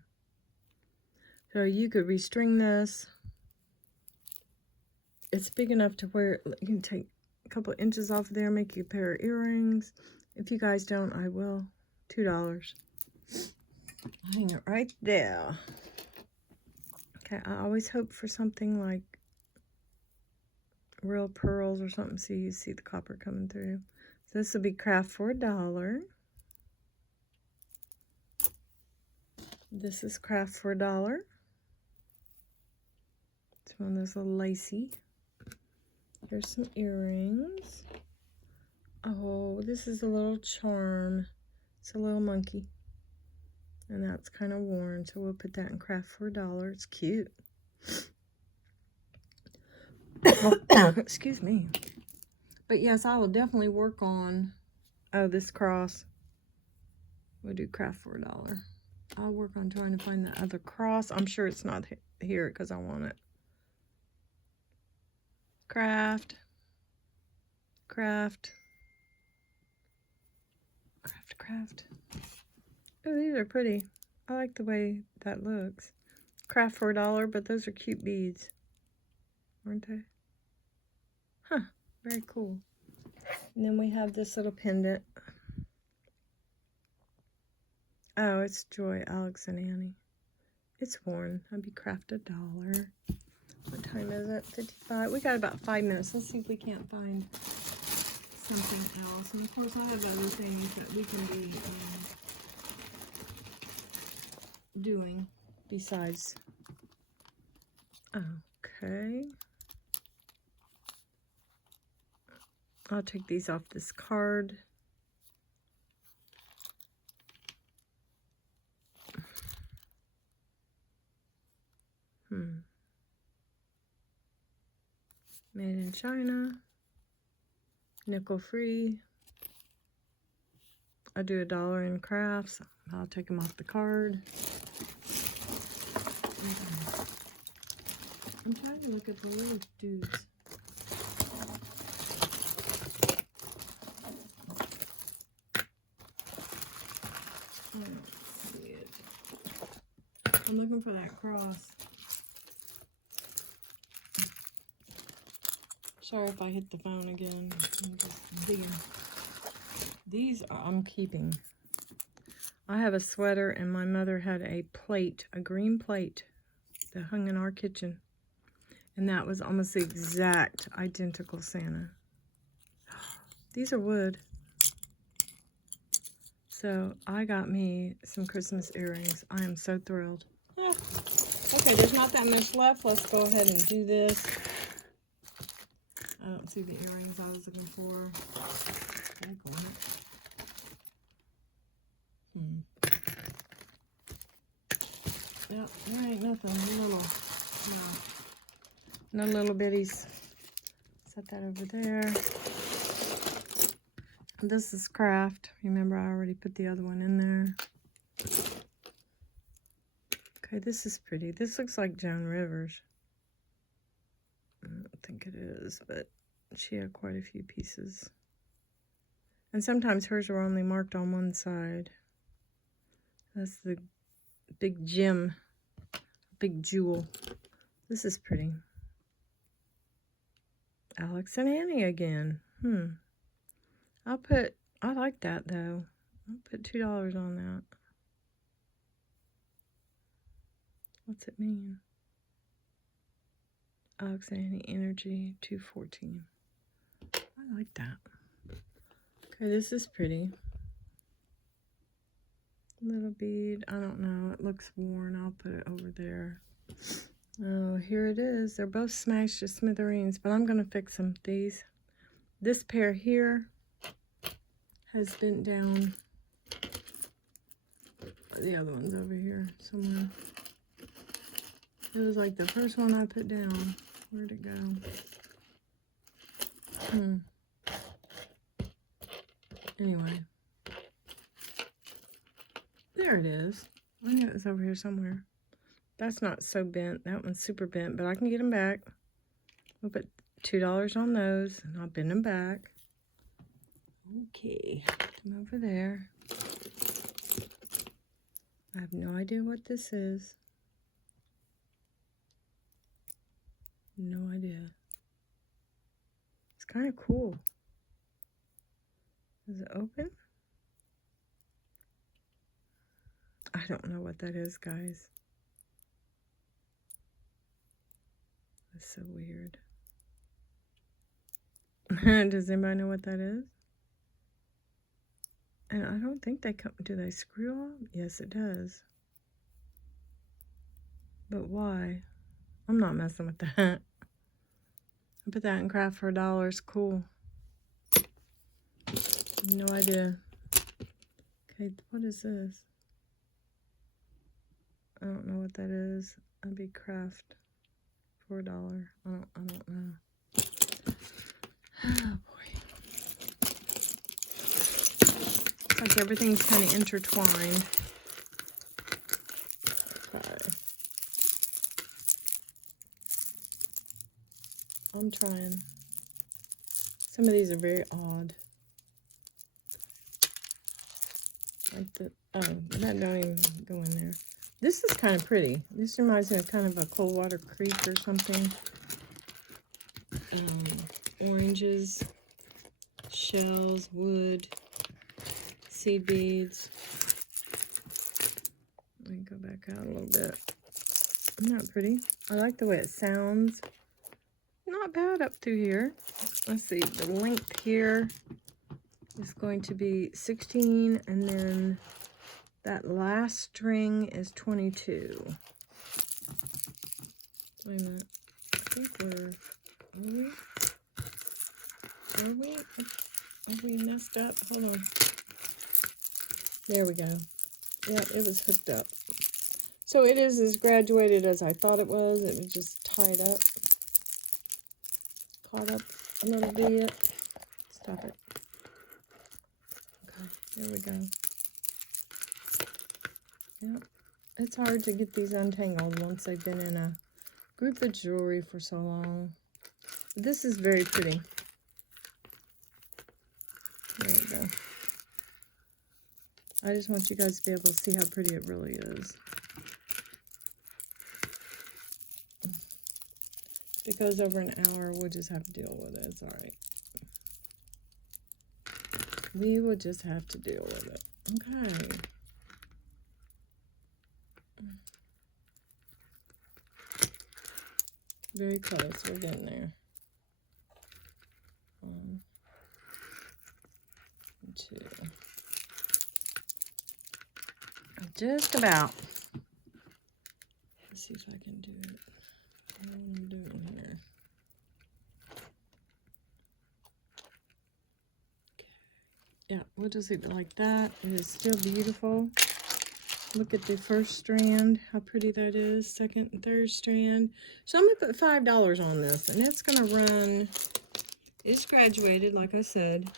So you could restring this. It's big enough to where you can take a couple of inches off of there, make you a pair of earrings. If you guys don't, I will. $2. Hang it right there. Okay, I always hope for something like real pearls or something, so you see the copper coming through. So this will be craft for $1. This is craft for $1. It's one of those little lacy. Here's some earrings. Oh, this is a little charm. It's a little monkey. And that's kind of worn, so we'll put that in craft for $1. It's cute. Excuse me. But yes, I will definitely work on this cross. We'll do craft for $1. I'll work on trying to find the other cross. I'm sure it's not here because I want it. Craft. Craft. Craft, craft. Oh, these are pretty. I like the way that looks. Craft for $1, but those are cute beads. Aren't they? Huh. Very cool. And then we have this little pendant. Oh, it's Joy, Alex, and Annie. It's worn. I'd be craft $1. What time is it? 55. We got about 5 minutes. Let's see if we can't find something else. And of course, I have other things that we can be doing besides. Okay. I'll take these off this card. Made in China. Nickel free. I do $1 in crafts. I'll take them off the card. I'm trying to look at the little dudes. I don't see it. I'm looking for that cross. Sorry if I hit the phone again. I'm just digging. These are, I'm keeping. I have a sweater and my mother had a plate, a green plate that hung in our kitchen. And that was almost the exact identical Santa. These are wood. So I got me some Christmas earrings. I am so thrilled. Okay, there's not that much left. Let's go ahead and do this. I don't see the earrings I was looking for. Yep, there ain't nothing little. No little bitties. Set that over there. This is craft. Remember, I already put the other one in there. Okay, this is pretty. This looks like Joan Rivers. I don't think it is, but she had quite a few pieces. And sometimes hers were only marked on one side. That's the big gem, big jewel. This is pretty. Alex and Annie again. I like that though. I'll put $2 on that. What's it mean? Alex and Annie Energy 214. I like that. Okay, this is pretty. Little bead. I don't know. It looks worn. I'll put it over there. Oh, here it is. They're both smashed to smithereens, but I'm going to fix them. This pair here has bent down. The other one's over here somewhere. It was like the first one I put down. Where'd it go? Anyway. There it is. I knew it was over here somewhere. That's not so bent. That one's super bent, but I can get them back. We'll put $2 on those, and I'll bend them back. Okay, put them over there. I have no idea what this is. No idea. It's kind of cool. Is it open? I don't know what that is, guys. That's so weird. Does anybody know what that is? And I don't think they come. Do they screw off? Yes, it does. But why? I'm not messing with that. I put that in craft for $1. It's cool. No idea. Okay, what is this? I don't know what that is. I'd be craft for $1. I don't know. Oh boy. It's like everything's kind of intertwined. Okay. I'm trying. Some of these are very odd. Like the, oh, that don't even go in there. This is kind of pretty. This reminds me of kind of a Coldwater Creek or something. Oranges, shells, wood, seed beads. Let me go back out a little bit. Isn't that pretty? I like the way it sounds. Not bad up through here. Let's see, the length here is going to be 16, and then that last string is 22. Wait a minute. I think Are we messed up? Hold on. There we go. Yeah, it was hooked up. So it is as graduated as I thought it was. It was just tied up. Caught up a little bit. Stop it. Okay, there we go. Yep. It's hard to get these untangled once they've been in a group of jewelry for so long. This is very pretty. There we go. I just want you guys to be able to see how pretty it really is. If it goes over an hour, we'll just have to deal with it. It's all right. We will just have to deal with it. Okay. Very close. We're getting there. 1, 2. Just about. Let's see if I can do it. What am I doing here? Okay. Yeah, we'll just leave it like that. It is still beautiful. Look at the first strand, how pretty that is. Second and third strand. So I'm gonna put $5 on this, and it's gonna run. It's graduated, like I said.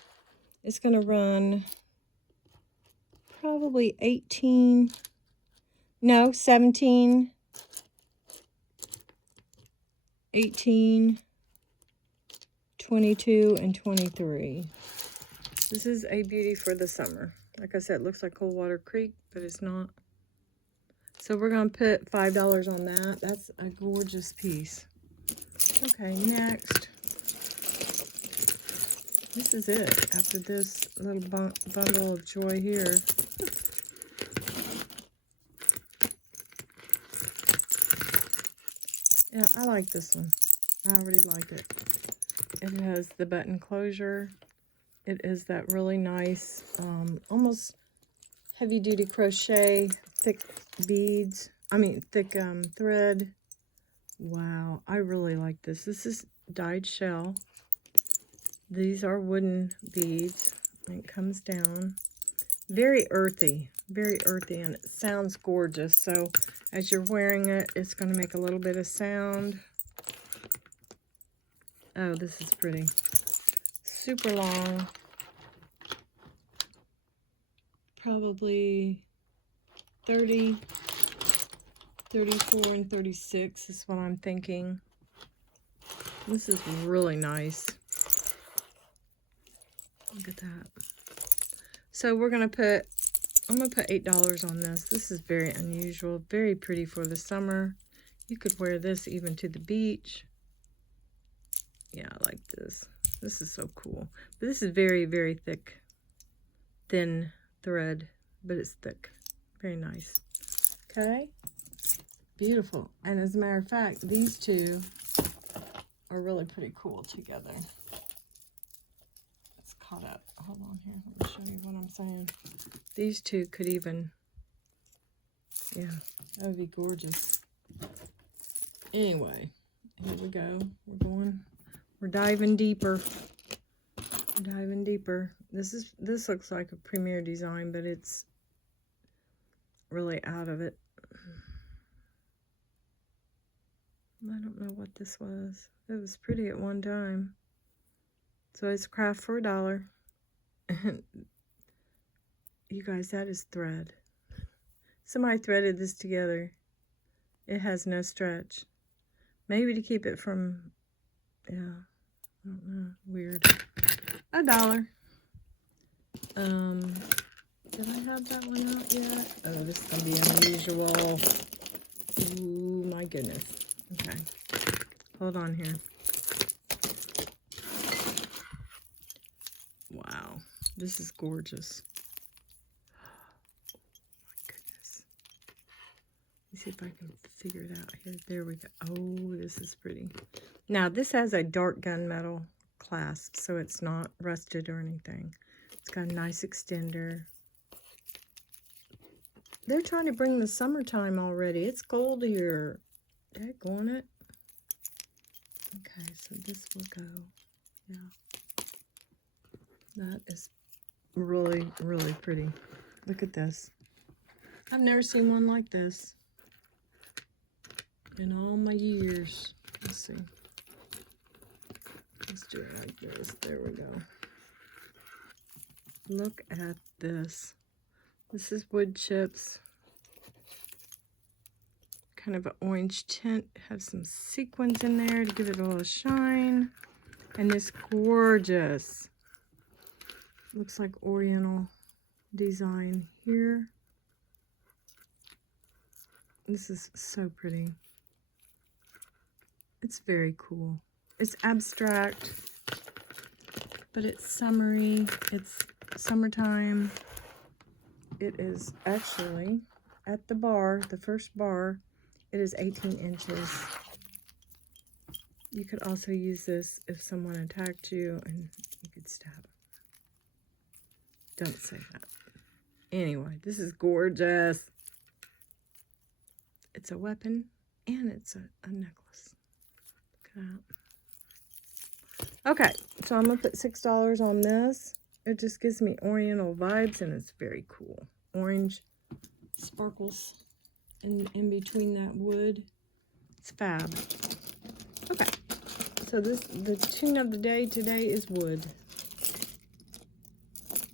It's gonna run probably 18. No, 17. 18, 22, and 23. This is a beauty for the summer. Like I said, it looks like Coldwater Creek, but it's not. So we're going to put $5 on that. That's a gorgeous piece. Okay, next. This is it. After this little bundle of joy here. Yeah, I like this one. I already like it. It has the button closure. It is that really nice, almost heavy-duty crochet, thick beads. I mean, thick thread. Wow, I really like this. This is dyed shell. These are wooden beads. It comes down. Very earthy, and it sounds gorgeous. So as you're wearing it, it's going to make a little bit of sound. Oh, this is pretty. Super long. Probably 30, 34, and 36 is what I'm thinking. This is really nice. Look at that. So we're going to put, I'm going to put $8 on this. This is very unusual, very pretty for the summer. You could wear this even to the beach. Yeah, I like this. This is so cool. But this is very, very thick, thin thread, but it's thick. Very nice. Okay. Beautiful. And as a matter of fact, these two are really pretty cool together. It's caught up. Hold on here. Let me show you what I'm saying. These two could even, yeah, that would be gorgeous. Anyway, here we go. We're diving deeper. Diving deeper. This looks like a premier design, but it's really out of it. I don't know what this was. It was pretty at one time. So it's craft for $1. You guys, that is thread. Somebody threaded this together. It has no stretch. Maybe to keep it from, yeah, I don't know, weird. $1. Did I have that one out yet? Oh, this is gonna be unusual. Ooh, my goodness. Okay, hold on here. Wow, this is gorgeous. See if I can figure it out here. There we go. Oh, this is pretty. Now, this has a dark gunmetal clasp, so it's not rusted or anything. It's got a nice extender. They're trying to bring the summertime already. It's cold here. Daggone it. Okay, so this will go. Yeah. That is really, really pretty. Look at this. I've never seen one like this in all my years. Let's see. Let's do it like this. There we go. Look at this. This is wood chips. Kind of an orange tint. Have some sequins in there to give it a little shine. And this gorgeous. Looks like oriental design here. This is so pretty. It's very cool. It's abstract, but it's summery. It's summertime. It is actually at the bar, the first bar, it is 18 inches. You could also use this if someone attacked you and you could stab them. Don't say that. Anyway, this is gorgeous. It's a weapon and it's a necklace. Look at that. Okay, so I'm gonna put $6 on this. It just gives me oriental vibes and it's very cool. Orange sparkles in between that wood. It's fab. Okay, so the tune of the day today is wood.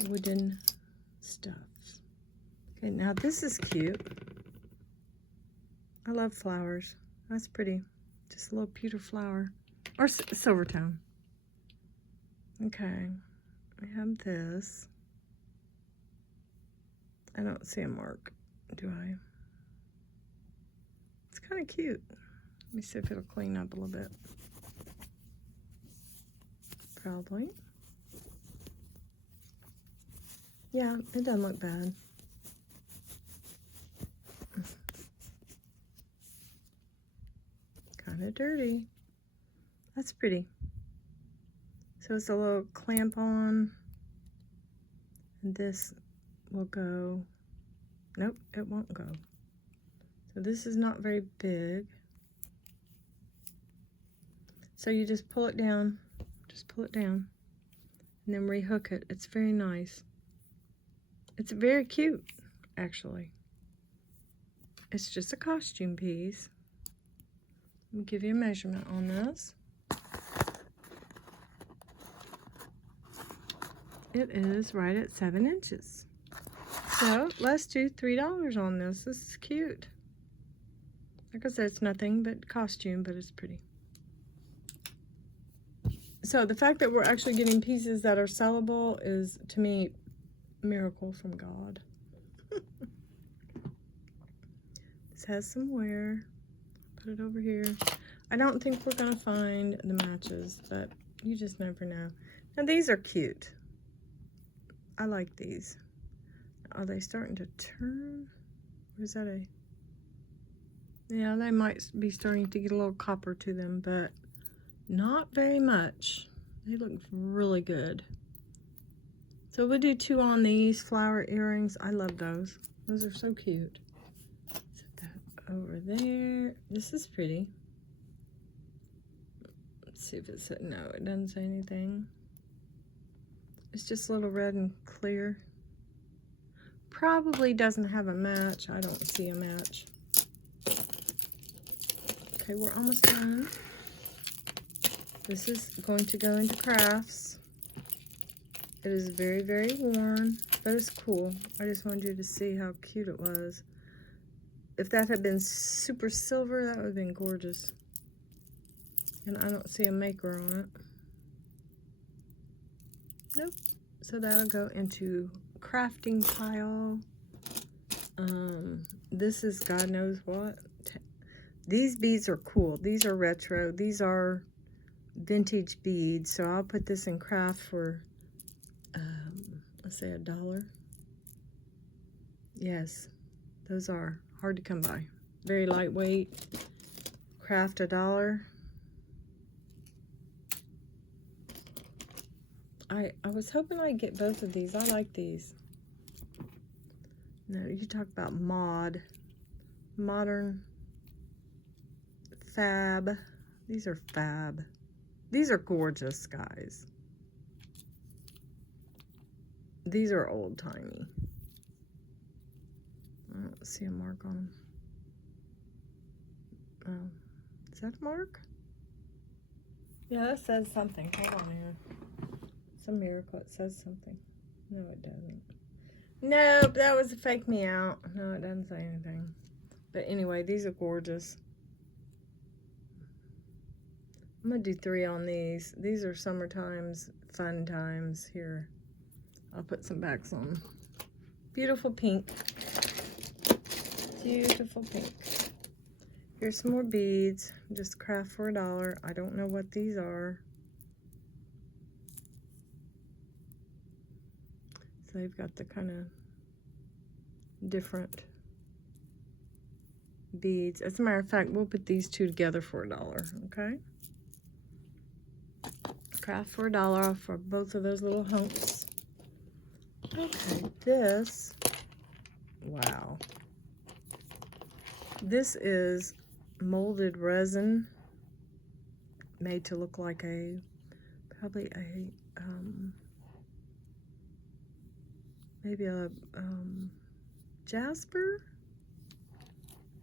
Wooden stuff. Okay, now this is cute. I love flowers. That's pretty. Just a little pewter flower. Or silver tone. Okay. I have this. I don't see a mark, do I? It's kind of cute. Let me see if it'll clean up a little bit. Probably. Yeah, it doesn't look bad. Kind of dirty. That's pretty. So it's a little clamp on. And this will go. Nope, it won't go. So this is not very big. So you just pull it down. Just pull it down. And then rehook it. It's very nice. It's very cute, actually. It's just a costume piece. Let me give you a measurement on this. It is right at 7 inches. So let's do $3 on this. This is cute. Like I said, it's nothing but costume, but it's pretty. So the fact that we're actually getting pieces that are sellable is, to me, a miracle from God. This has some wear. Put it over here. I don't think we're going to find the matches, but you just never know. Now these are cute. I like these. Are they starting to turn? Or is that a... Yeah, they might be starting to get a little copper to them, but not very much. They look really good. So we'll do 2 on these flower earrings. I love those. Those are so cute. Set that over there. This is pretty. Let's see if it said no. It doesn't say anything. It's just a little red and clear. Probably doesn't have a match. I don't see a match. Okay, we're almost done. This is going to go into crafts. It is very, very worn, but it's cool. I just wanted you to see how cute it was. if that had been super silver, that would have been gorgeous. And I don't see a maker on it. Nope. So that'll go into crafting pile. This is God knows what. These beads are cool. These are retro. These are vintage beads. So I'll put this in craft for, let's say $1. Yes, those are hard to come by. Very lightweight. Craft $1. I was hoping I'd get both of these. I like these. No, you talk about modern, fab. These are fab. These are gorgeous, guys. These are old-timey. I don't see a mark on them. Oh, is that a mark? Yeah, that says something. Hold on here. It's a miracle. It says something. No, it doesn't. Nope, that was a fake me out. No, it doesn't say anything. But anyway, these are gorgeous. I'm going to do 3 on these. These are summertime's fun times. Here, I'll put some backs on. Beautiful pink. Beautiful pink. Here's some more beads. Just craft for $1. I don't know what these are. So they've got the kind of different beads. As a matter of fact, we'll put these two together for $1, okay? Craft for $1 for both of those little humps. Okay, this, wow. This is molded resin made to look like a, probably a, maybe a jasper,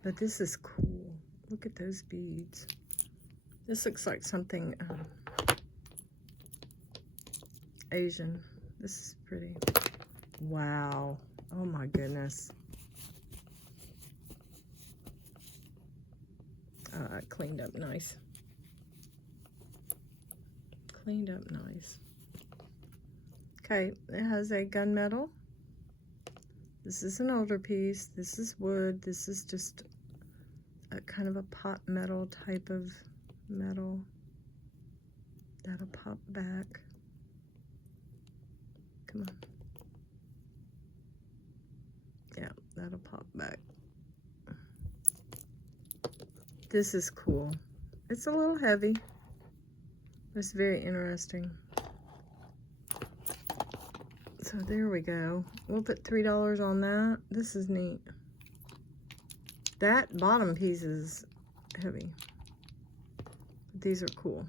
but this is cool. Look at those beads. This looks like something Asian. This is pretty. Wow. Oh my goodness. Cleaned up nice. Cleaned up nice. Okay, it has a gunmetal. This is an older piece. This is wood. This is just a kind of a pot metal type of metal. That'll pop back. Come on. Yeah, that'll pop back. This is cool. It's a little heavy. It's very interesting. So there we go. We'll put $3 on that. This is neat. That bottom piece is heavy. These are cool.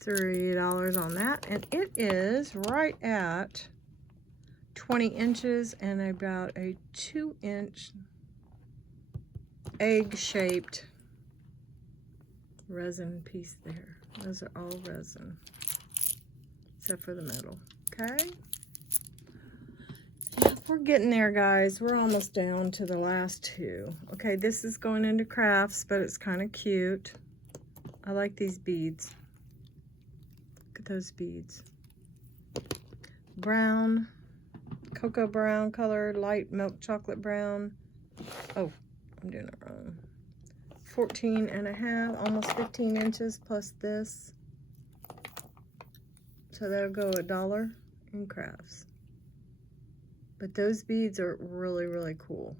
$3 on that. And it is right at 20 inches and about a 2-inch egg-shaped resin piece there. Those are all resin, except for the metal. Okay. We're getting there, guys. We're almost down to the last 2. Okay, this is going into crafts, but it's kind of cute. I like these beads. Look at those beads. Brown, cocoa brown color, light milk chocolate brown. Oh, I'm doing it wrong. 14.5, almost 15 inches plus this. So that'll go $1 in crafts. But those beads are really, really cool.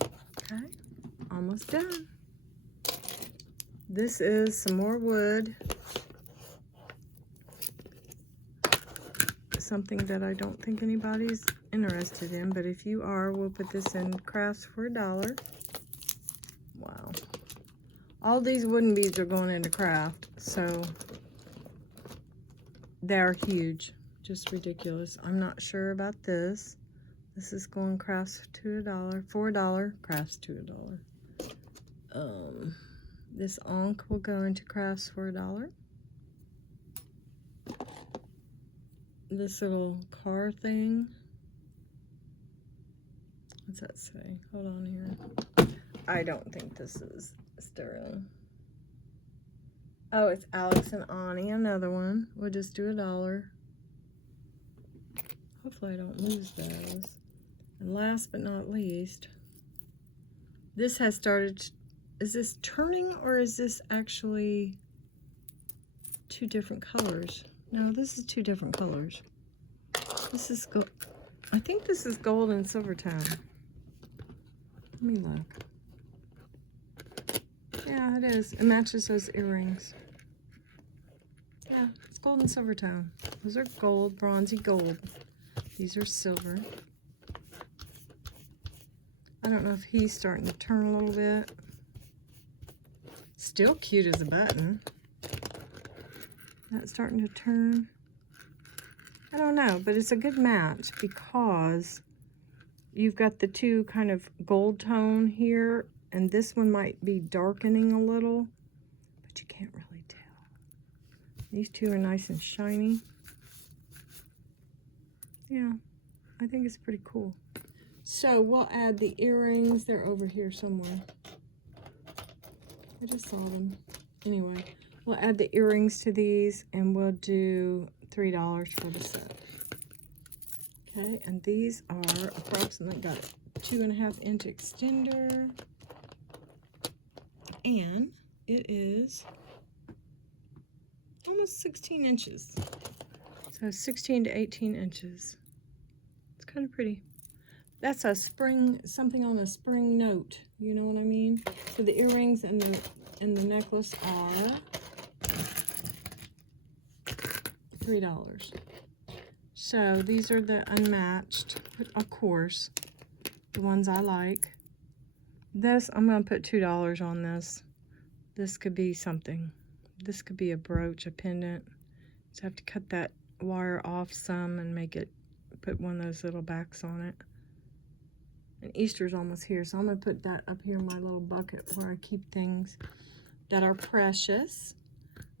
Okay, almost done. This is some more wood. Something that I don't think anybody's interested in, but if you are, we'll put this in crafts for $1. Wow. All these wooden beads are going into craft, so they're huge. Just ridiculous. I'm not sure about this. This is going crafts to $1. $4, crafts to $1. This Ankh will go into crafts for $1. This little car thing, What's that say? Hold on here. I don't think this is sterling. Oh, it's Alex and Ani, another one. We'll just do $1. Hopefully I don't lose those. And last but not least, this has started. Is this turning or is this actually two different colors? No, this is two different colors. This is gold. I think this is gold and silver tone. Let me look. Yeah, it is. It matches those earrings. Yeah, it's gold and silver tone. Those are gold, bronzy gold. These are silver. I don't know if he's starting to turn a little bit. Still cute as a button. That's starting to turn. I don't know, but it's a good match because you've got the two kind of gold tone here, and this one might be darkening a little, but you can't really tell. These two are nice and shiny. Yeah, I think it's pretty cool. So we'll add the earrings. They're over here somewhere. I just saw them. Anyway, we'll add the earrings to these, and we'll do $3 for the set. Okay, and these are approximately, got a 2.5-inch extender, and it is almost 16 inches. So 16 to 18 inches. It's kind of pretty. That's a spring, something on a spring note. You know what I mean? So the earrings and the necklace are $3. So these are the unmatched, of course, the ones I like. This, I'm going to put $2 on this. This could be something. This could be a brooch, a pendant. Just have to cut that wire off some and make it, put one of those little backs on it. And Easter's almost here, so I'm going to put that up here in my little bucket where I keep things that are precious.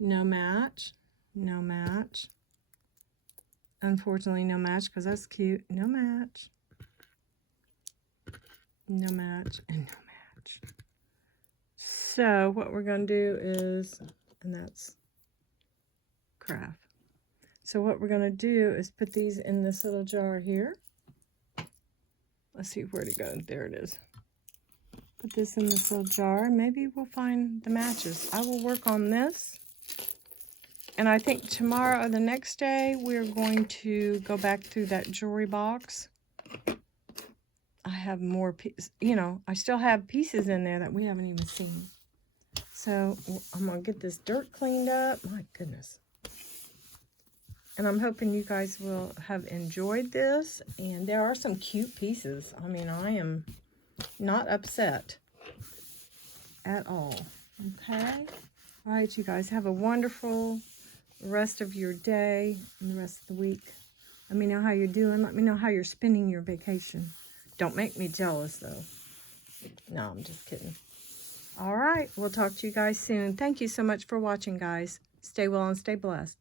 No match. No match. Unfortunately, no match, because that's cute. No match. No match, and no match. So what we're going to do is, and that's craft. So what we're going to do is put these in this little jar here. Let's see where to go. There it is. Put this in this little jar. Maybe we'll find the matches. I will work on this. And I think tomorrow or the next day, we're going to go back through that jewelry box. I have more pieces. You know, I still have pieces in there that we haven't even seen. So I'm going to get this dirt cleaned up. My goodness. And I'm hoping you guys will have enjoyed this. And there are some cute pieces. I mean, I am not upset at all. Okay? All right, you guys. Have a wonderful rest of your day and the rest of the week. Let me know how you're doing. Let me know how you're spending your vacation. Don't make me jealous, though. No, I'm just kidding. All right. We'll talk to you guys soon. Thank you so much for watching, guys. Stay well and stay blessed.